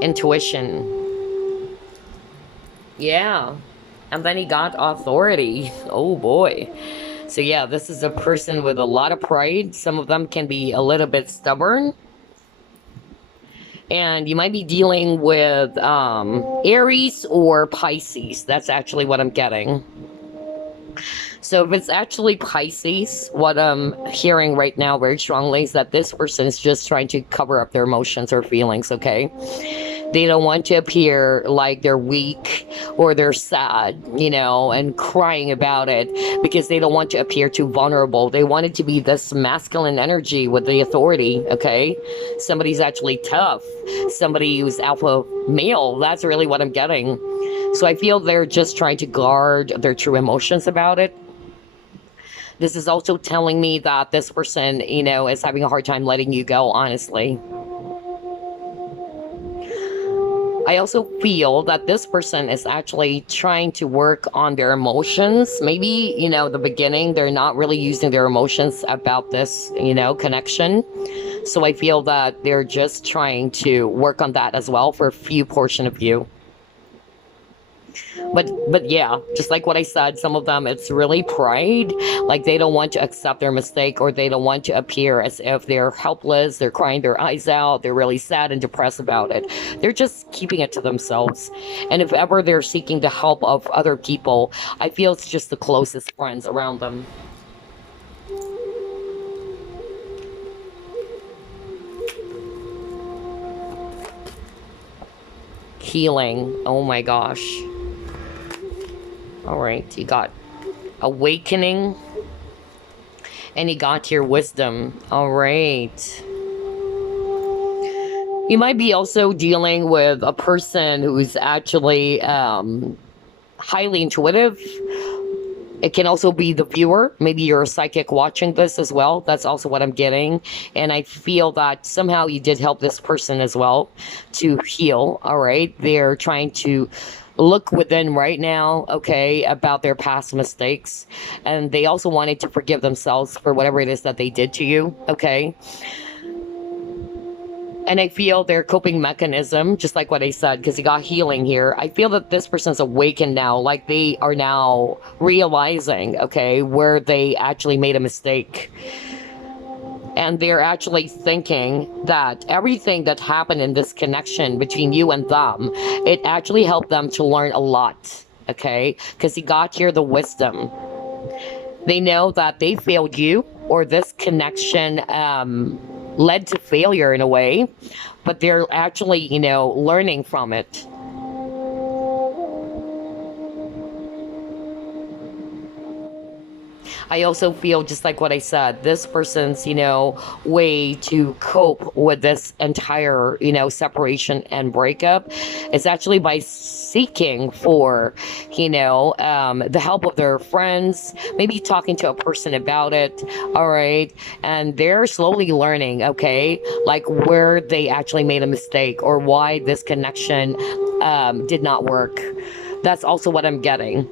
intuition. Yeah. And then you got authority. Oh boy. So yeah, this is a person with a lot of pride. Some of them can be a little bit stubborn. And you might be dealing with Aries or Pisces. That's actually what I'm getting. So if it's actually Pisces, what I'm hearing right now very strongly is that this person is just trying to cover up their emotions or feelings, okay? They don't want to appear like they're weak or they're sad, and crying about it because they don't want to appear too vulnerable. They want it to be this masculine energy with the authority, okay? Somebody's actually tough. Somebody who's alpha male. That's really what I'm getting. So I feel they're just trying to guard their true emotions about it. This is also telling me that this person, is having a hard time letting you go, honestly. I also feel that this person is actually trying to work on their emotions. Maybe, the beginning, they're not really using their emotions about this, connection. So I feel that they're just trying to work on that as well for a few portion of you. But yeah, just like what I said, some of them, it's really pride. Like they don't want to accept their mistake, or they don't want to appear as if they're helpless, they're crying their eyes out, they're really sad and depressed about it. They're just keeping it to themselves. And if ever they're seeking the help of other people, I feel it's just the closest friends around them. Healing. Oh my gosh. All right, you got awakening, and you got your wisdom. All right. You might be also dealing with a person who's actually highly intuitive. It can also be the viewer. Maybe you're a psychic watching this as well. That's also what I'm getting. And I feel that somehow you did help this person as well to heal. All right. They're trying to look within right now, okay, about their past mistakes. And they also wanted to forgive themselves for whatever it is that they did to you, okay? And I feel their coping mechanism, just like what I said, because you got healing here. I feel that this person's awakened now, like they are now realizing, okay, where they actually made a mistake. And they're actually thinking that everything that happened in this connection between you and them, it actually helped them to learn a lot, okay? Because you got here the wisdom. They know that they failed you, or this connection led to failure in a way, but they're actually, you know, learning from it. I also feel, just like what I said, this person's, you know, way to cope with this entire, you know, separation and breakup is actually by seeking for, you know, the help of their friends, maybe talking to a person about it. All right. And they're slowly learning, okay, like where they actually made a mistake or why this connection did not work. That's also what I'm getting.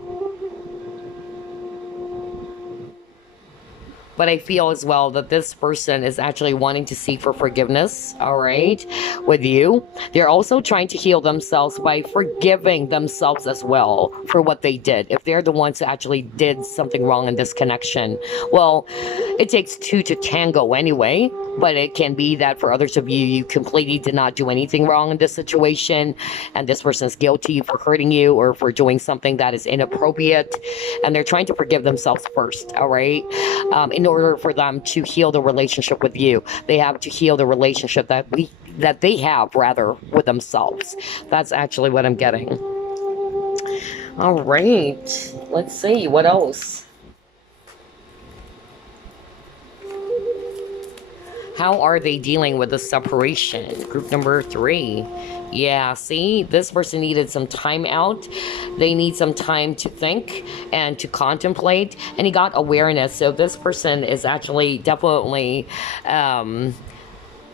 But I feel as well that this person is actually wanting to seek for forgiveness, all right, with you. They're also trying to heal themselves by forgiving themselves as well for what they did. If they're the ones who actually did something wrong in this connection, well, it takes two to tango anyway. But it can be that for others of you, you completely did not do anything wrong in this situation, and this person is guilty for hurting you or for doing something that is inappropriate, and they're trying to forgive themselves first, all right? In order for them to heal the relationship with you, they have to heal the relationship that they have, rather, with themselves. That's actually what I'm getting. All right, let's see, what else? How are they dealing with the separation? Group number 3. Yeah, see, this person needed some time out. They need some time to think and to contemplate. And he got awareness. So this person is actually definitely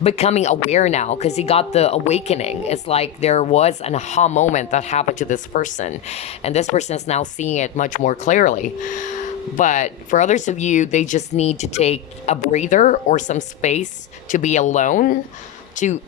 becoming aware now, because he got the awakening. It's like there was an aha moment that happened to this person. And this person is now seeing it much more clearly. But for others of you, they just need to take a breather or some space to be alone, to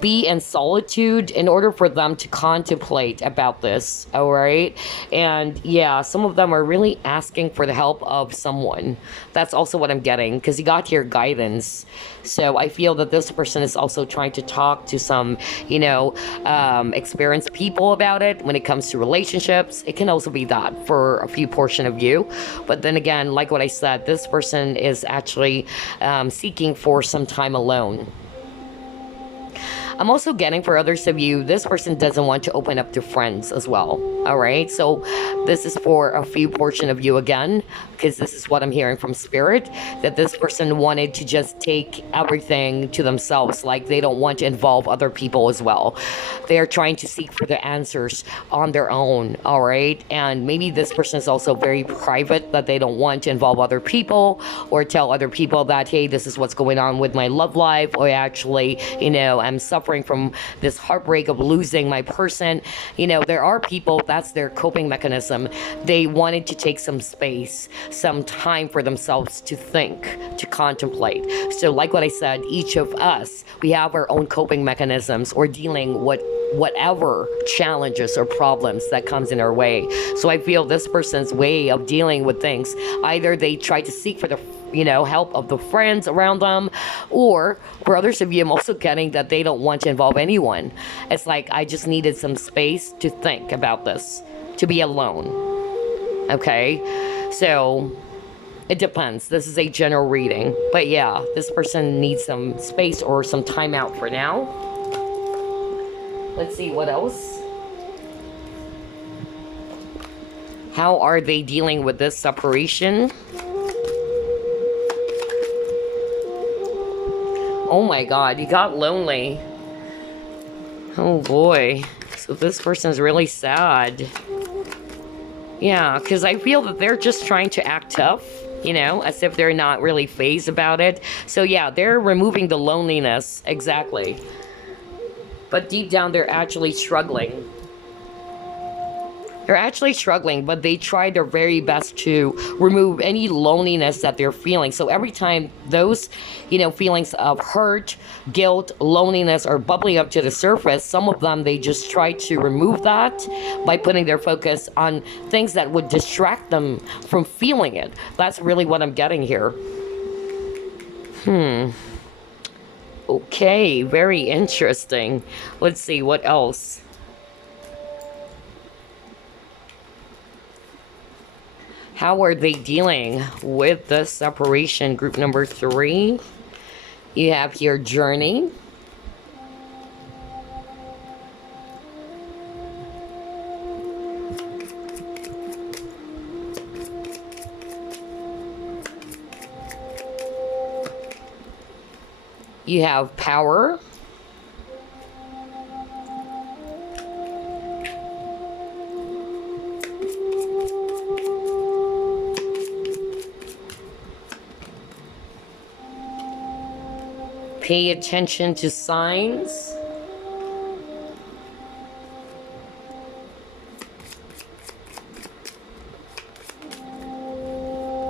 be in solitude in order for them to contemplate about this, all right? And yeah, some of them are really asking for the help of someone. That's also what I'm getting, because you got your guidance. So I feel that this person is also trying to talk to some, you know, experienced people about it when it comes to relationships. It can also be that for a few portion of you. But then again, like what I said, this person is actually seeking for some time alone. I'm also getting, for others of you, this person doesn't want to open up to friends as well. All right. So this is for a few portion of you again, because this is what I'm hearing from spirit, that this person wanted to just take everything to themselves. Like they don't want to involve other people as well. They're trying to seek for the answers on their own. All right. And maybe this person is also very private, that they don't want to involve other people or tell other people that, hey, this is what's going on with my love life, or actually, you know, I'm suffering from this heartbreak of losing my person. You know, there are people, that's their coping mechanism. They wanted to take some space, some time for themselves to think, to contemplate. So like what I said, each of us, we have our own coping mechanisms or dealing with whatever challenges or problems that comes in our way. So I feel this person's way of dealing with things, either they try to seek for the help of the friends around them, or for others of you, I'm also getting that they don't want to involve anyone. It's like, I just needed some space to think about this, to be alone. Okay, so it depends. This is a general reading, but yeah, this person needs some space or some time out for now. Let's see what else. How are they dealing with this separation? Oh my God, you got lonely. Oh boy. So this person's really sad. Yeah, because I feel that they're just trying to act tough, as if they're not really fazed about it. So yeah, they're removing the loneliness, exactly. But deep down, they're actually struggling. They're actually struggling, but they try their very best to remove any loneliness that they're feeling. So every time those, feelings of hurt, guilt, loneliness are bubbling up to the surface, some of them, they just try to remove that by putting their focus on things that would distract them from feeling it. That's really what I'm getting here. Okay, very interesting. Let's see, what else? How are they dealing with the separation? Group number 3. You have your journey. You have power. Pay attention to signs.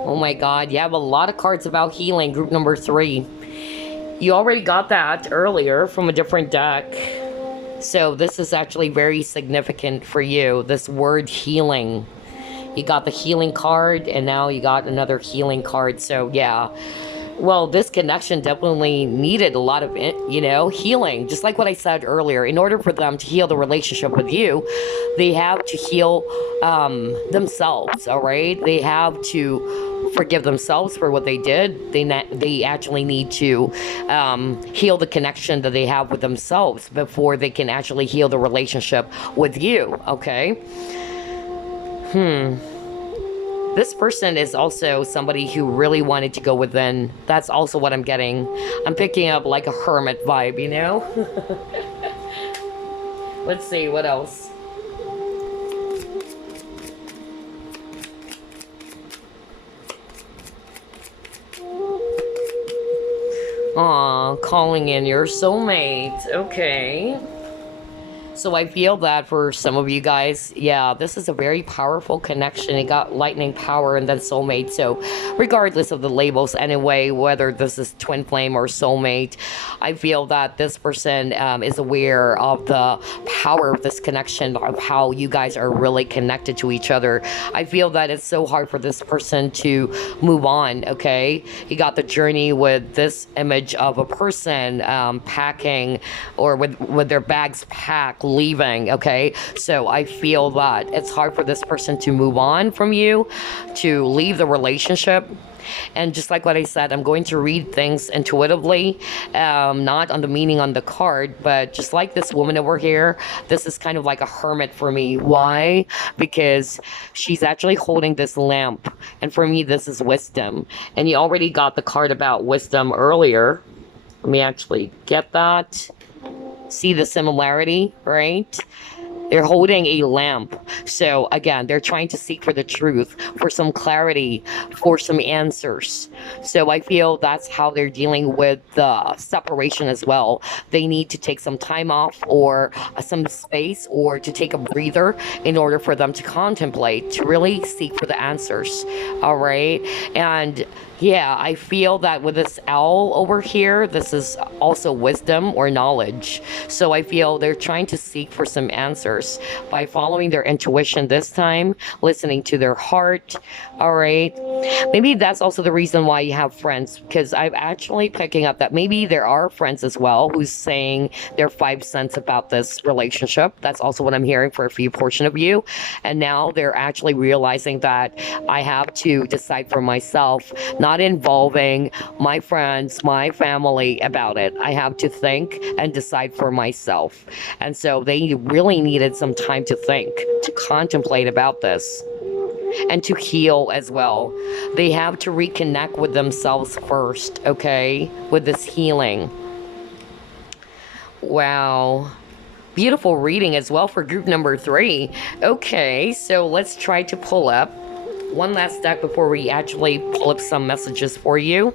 Oh my God, you have a lot of cards about healing, group number 3. You already got that earlier from a different deck. So this is actually very significant for you, this word healing. You got the healing card, and now you got another healing card. So yeah. Well, this connection definitely needed a lot of, healing. Just like what I said earlier, in order for them to heal the relationship with you, they have to heal themselves, all right? They have to forgive themselves for what they did. They actually need to heal the connection that they have with themselves before they can actually heal the relationship with you, okay? This person is also somebody who really wanted to go within. That's also what I'm getting. I'm picking up like a hermit vibe, Let's see, what else? Aw, calling in your soulmate. Okay. So I feel that for some of you guys, yeah, this is a very powerful connection. It got lightning power and then soulmate. So regardless of the labels anyway, whether this is twin flame or soulmate, I feel that this person is aware of the power of this connection, of how you guys are really connected to each other. I feel that it's so hard for this person to move on, okay? You got the journey with this image of a person packing, or with their bags packed, leaving, okay? So I feel that it's hard for this person to move on from you, to leave the relationship. And just like what I said, I'm going to read things intuitively, not on the meaning on the card, but just like this woman over here, this is kind of like a hermit for me. Why? Because she's actually holding this lamp, and for me this is wisdom. And you already got the card about wisdom earlier. Let me actually get that. See the similarity, right? They're holding a lamp. So again, they're trying to seek for the truth, for some clarity, for some answers. So I feel that's how they're dealing with the separation as well. They need to take some time off, or some space, or to take a breather in order for them to contemplate, to really seek for the answers. All right. And Yeah, I feel that with this owl over here, this is also wisdom or knowledge. So I feel they're trying to seek for some answers by following their intuition this time, listening to their heart. All right. Maybe that's also the reason why you have friends, because I'm actually picking up that maybe there are friends as well who's saying their 5 cents about this relationship. That's also what I'm hearing for a few portion of you. And now they're actually realizing that I have to decide for myself, not involving my friends, my family about it. I have to think and decide for myself. And so they really needed some time to think, to contemplate about this, and to heal as well. They have to reconnect with themselves first, okay, with this healing. Wow. Beautiful reading as well for group number 3. Okay, so let's try to pull up one last deck before we actually pull up some messages for you.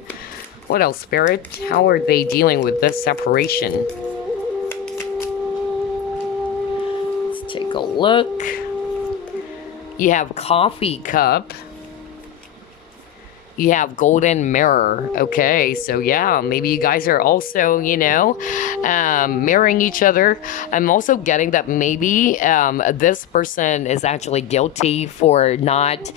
What else, Spirit? How are they dealing with this separation? Let's take a look. You have Coffee Cup. You have Golden Mirror. Okay, so yeah, maybe you guys are also, mirroring each other. I'm also getting that maybe this person is actually guilty for not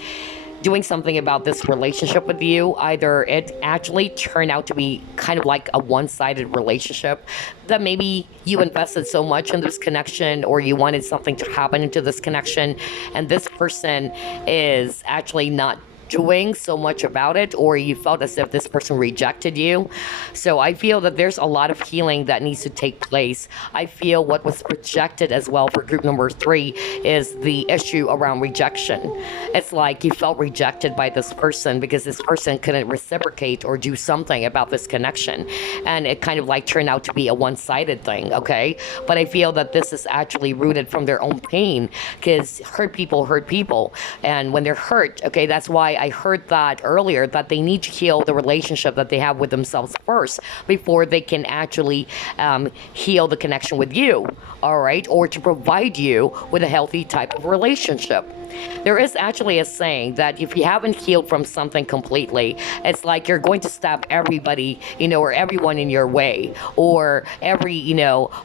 doing something about this relationship with you. Either it actually turned out to be kind of like a one-sided relationship, that maybe you invested so much in this connection, or you wanted something to happen into this connection, and this person is actually not doing so much about it, or you felt as if this person rejected you. So I feel that there's a lot of healing that needs to take place. I feel what was projected as well for group number 3 is the issue around rejection. It's like you felt rejected by this person because this person couldn't reciprocate or do something about this connection, and it kind of like turned out to be a one-sided thing. Okay, but I feel that this is actually rooted from their own pain, because hurt people, and when they're hurt, okay, that's why I heard that earlier, that they need to heal the relationship that they have with themselves first before they can actually heal the connection with you, all right, or to provide you with a healthy type of relationship. There is actually a saying that if you haven't healed from something completely, it's like you're going to stab everybody, or everyone in your way, or every,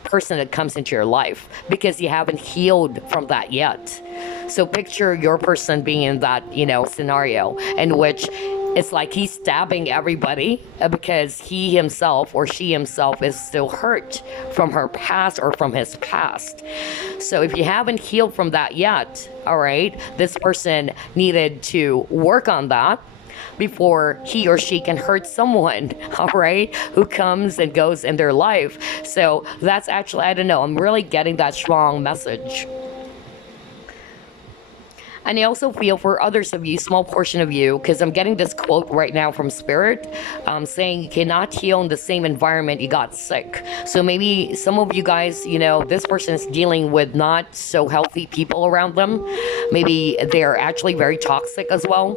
person that comes into your life, because you haven't healed from that yet. So picture your person being in that, scenario in which it's like he's stabbing everybody because he himself or she himself is still hurt from her past or from his past. So if you haven't healed from that yet, all right, this person needed to work on that before he or she can hurt someone, all right, who comes and goes in their life. So that's actually, I don't know, I'm really getting that strong message. And I also feel for others of you, small portion of you, because I'm getting this quote right now from Spirit, saying you cannot heal in the same environment you got sick. So maybe some of you guys, this person is dealing with not so healthy people around them. Maybe they're actually very toxic as well.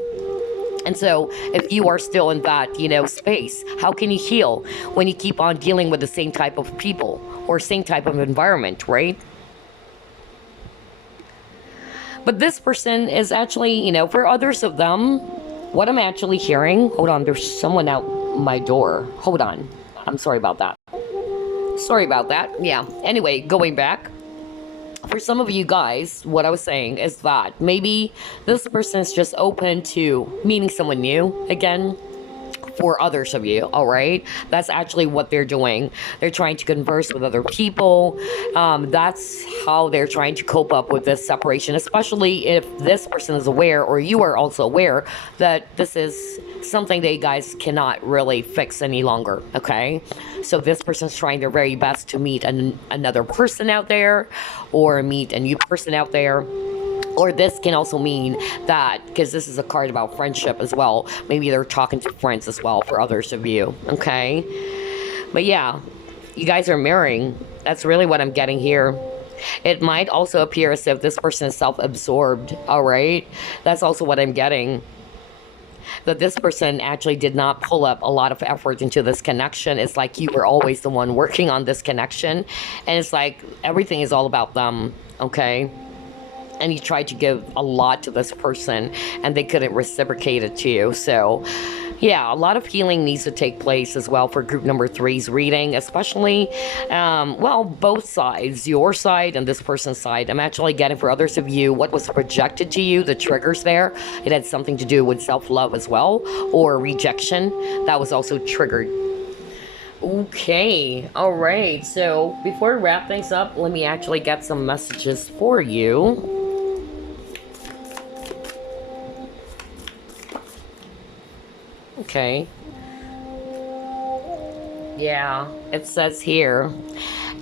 And so if you are still in that, space, how can you heal when you keep on dealing with the same type of people or same type of environment, right? But this person is actually, for others of them, what I'm actually hearing, hold on, there's someone out my door. Hold on. I'm sorry about that. Yeah. Anyway, going back. For some of you guys, what I was saying is that maybe this person is just open to meeting someone new again. For others of you, all right, that's actually what they're doing. They're trying to converse with other people. That's how they're trying to cope up with this separation, especially if this person is aware, or you are also aware, that this is something that you guys cannot really fix any longer. Okay, so this person's trying their very best to meet another person out there, or meet a new person out there. Or this can also mean that, because this is a card about friendship as well, maybe they're talking to friends as well for others of you, okay? But yeah, you guys are mirroring. That's really what I'm getting here. It might also appear as if this person is self-absorbed, all right? That's also what I'm getting. That this person actually did not pull up a lot of effort into this connection. It's like you were always the one working on this connection. And it's like everything is all about them, okay? And you tried to give a lot to this person and they couldn't reciprocate it to you. So Yeah, a lot of healing needs to take place as well for group number three's reading, especially, well, both sides, your side and this person's side. I'm actually getting for others of you what was projected to you, the triggers there. It had something to do with self-love as well, or rejection that was also triggered. Okay, all right. So before we wrap things up, let me actually get some messages for you. Okay. Yeah, it says here,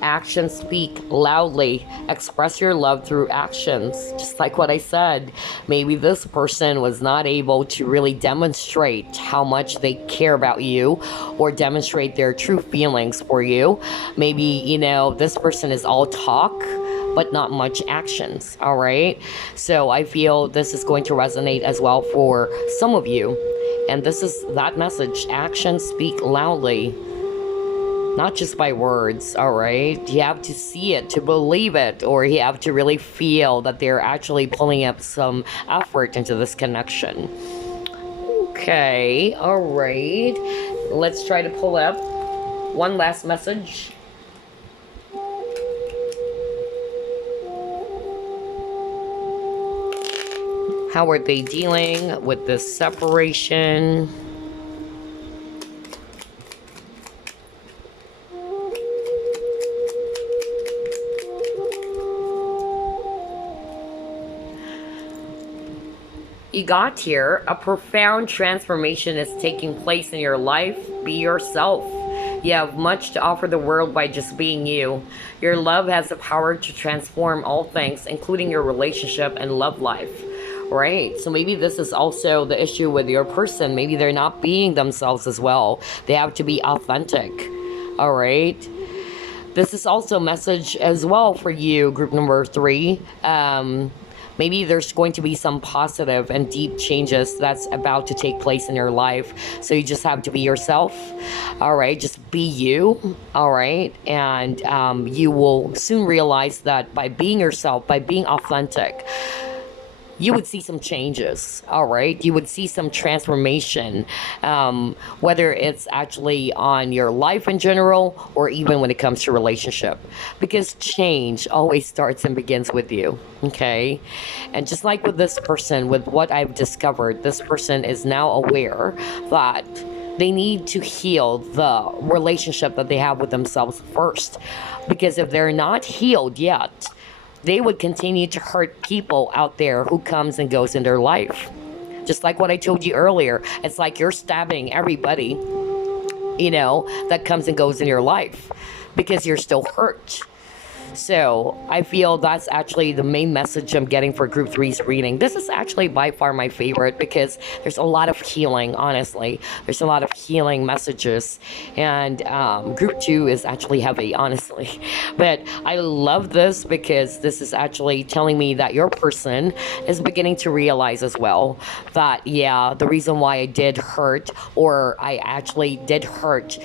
actions speak loudly. Express your love through actions. Just like what I said, maybe this person was not able to really demonstrate how much they care about you or demonstrate their true feelings for you. Maybe, you know, this person is all talk but not much actions. All right, so I feel this is going to resonate as well for some of you. And this is that message. Actions speak loudly, not just by words, all right? You have to see it to believe it, or you have to really feel that they're actually pulling up some effort into this connection. Okay, all right. Let's try to pull up one last message. How are they dealing with this separation? You got here, a profound transformation is taking place in your life. Be yourself. You have much to offer the world by just being you. Your love has the power to transform all things, including your relationship and love life. Right, so maybe this is also the issue with your person. Maybe they're not being themselves as well. They have to be authentic. All right, this is also a message as well for you, group number three. Maybe there's going to be some positive and deep changes that's about to take place in your life. So you just have to be yourself. All right, just be you. All right, and you will soon realize that by being yourself, by being authentic, you would see some changes. All right, you would see some transformation, whether it's actually on your life in general or even when it comes to relationship, because change always starts and begins with you. Okay, and just like with this person, with what I've discovered, this person is now aware that they need to heal the relationship that they have with themselves first, because if they're not healed yet, they would continue to hurt people out there who comes and goes in their life. Just like what I told you earlier, it's like you're stabbing everybody, you know, that comes and goes in your life because you're still hurt. So I feel that's actually the main message I'm getting for group three's reading. This is actually by far my favorite because there's a lot of healing, honestly. There's a lot of healing messages. And group two is actually heavy, honestly. But I love this because this is actually telling me that your person is beginning to realize as well that, yeah, the reason why I did hurt, or I actually did hurt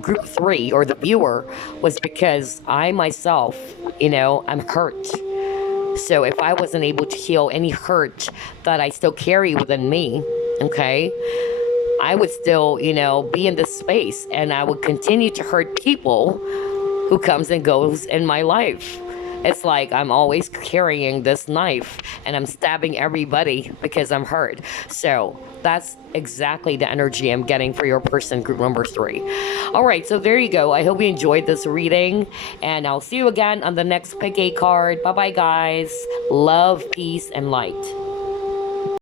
group three or the viewer, was because I myself, you know, I'm hurt. So if I wasn't able to heal any hurt that I still carry within me, okay, I would still, you know, be in this space, and I would continue to hurt people who comes and goes in my life. It's like I'm always carrying this knife and I'm stabbing everybody because I'm hurt. So that's exactly the energy I'm getting for your person, group number three. All right, so there you go. I hope you enjoyed this reading, and I'll see you again on the next pick a card. Bye-bye, guys. Love, peace, and light.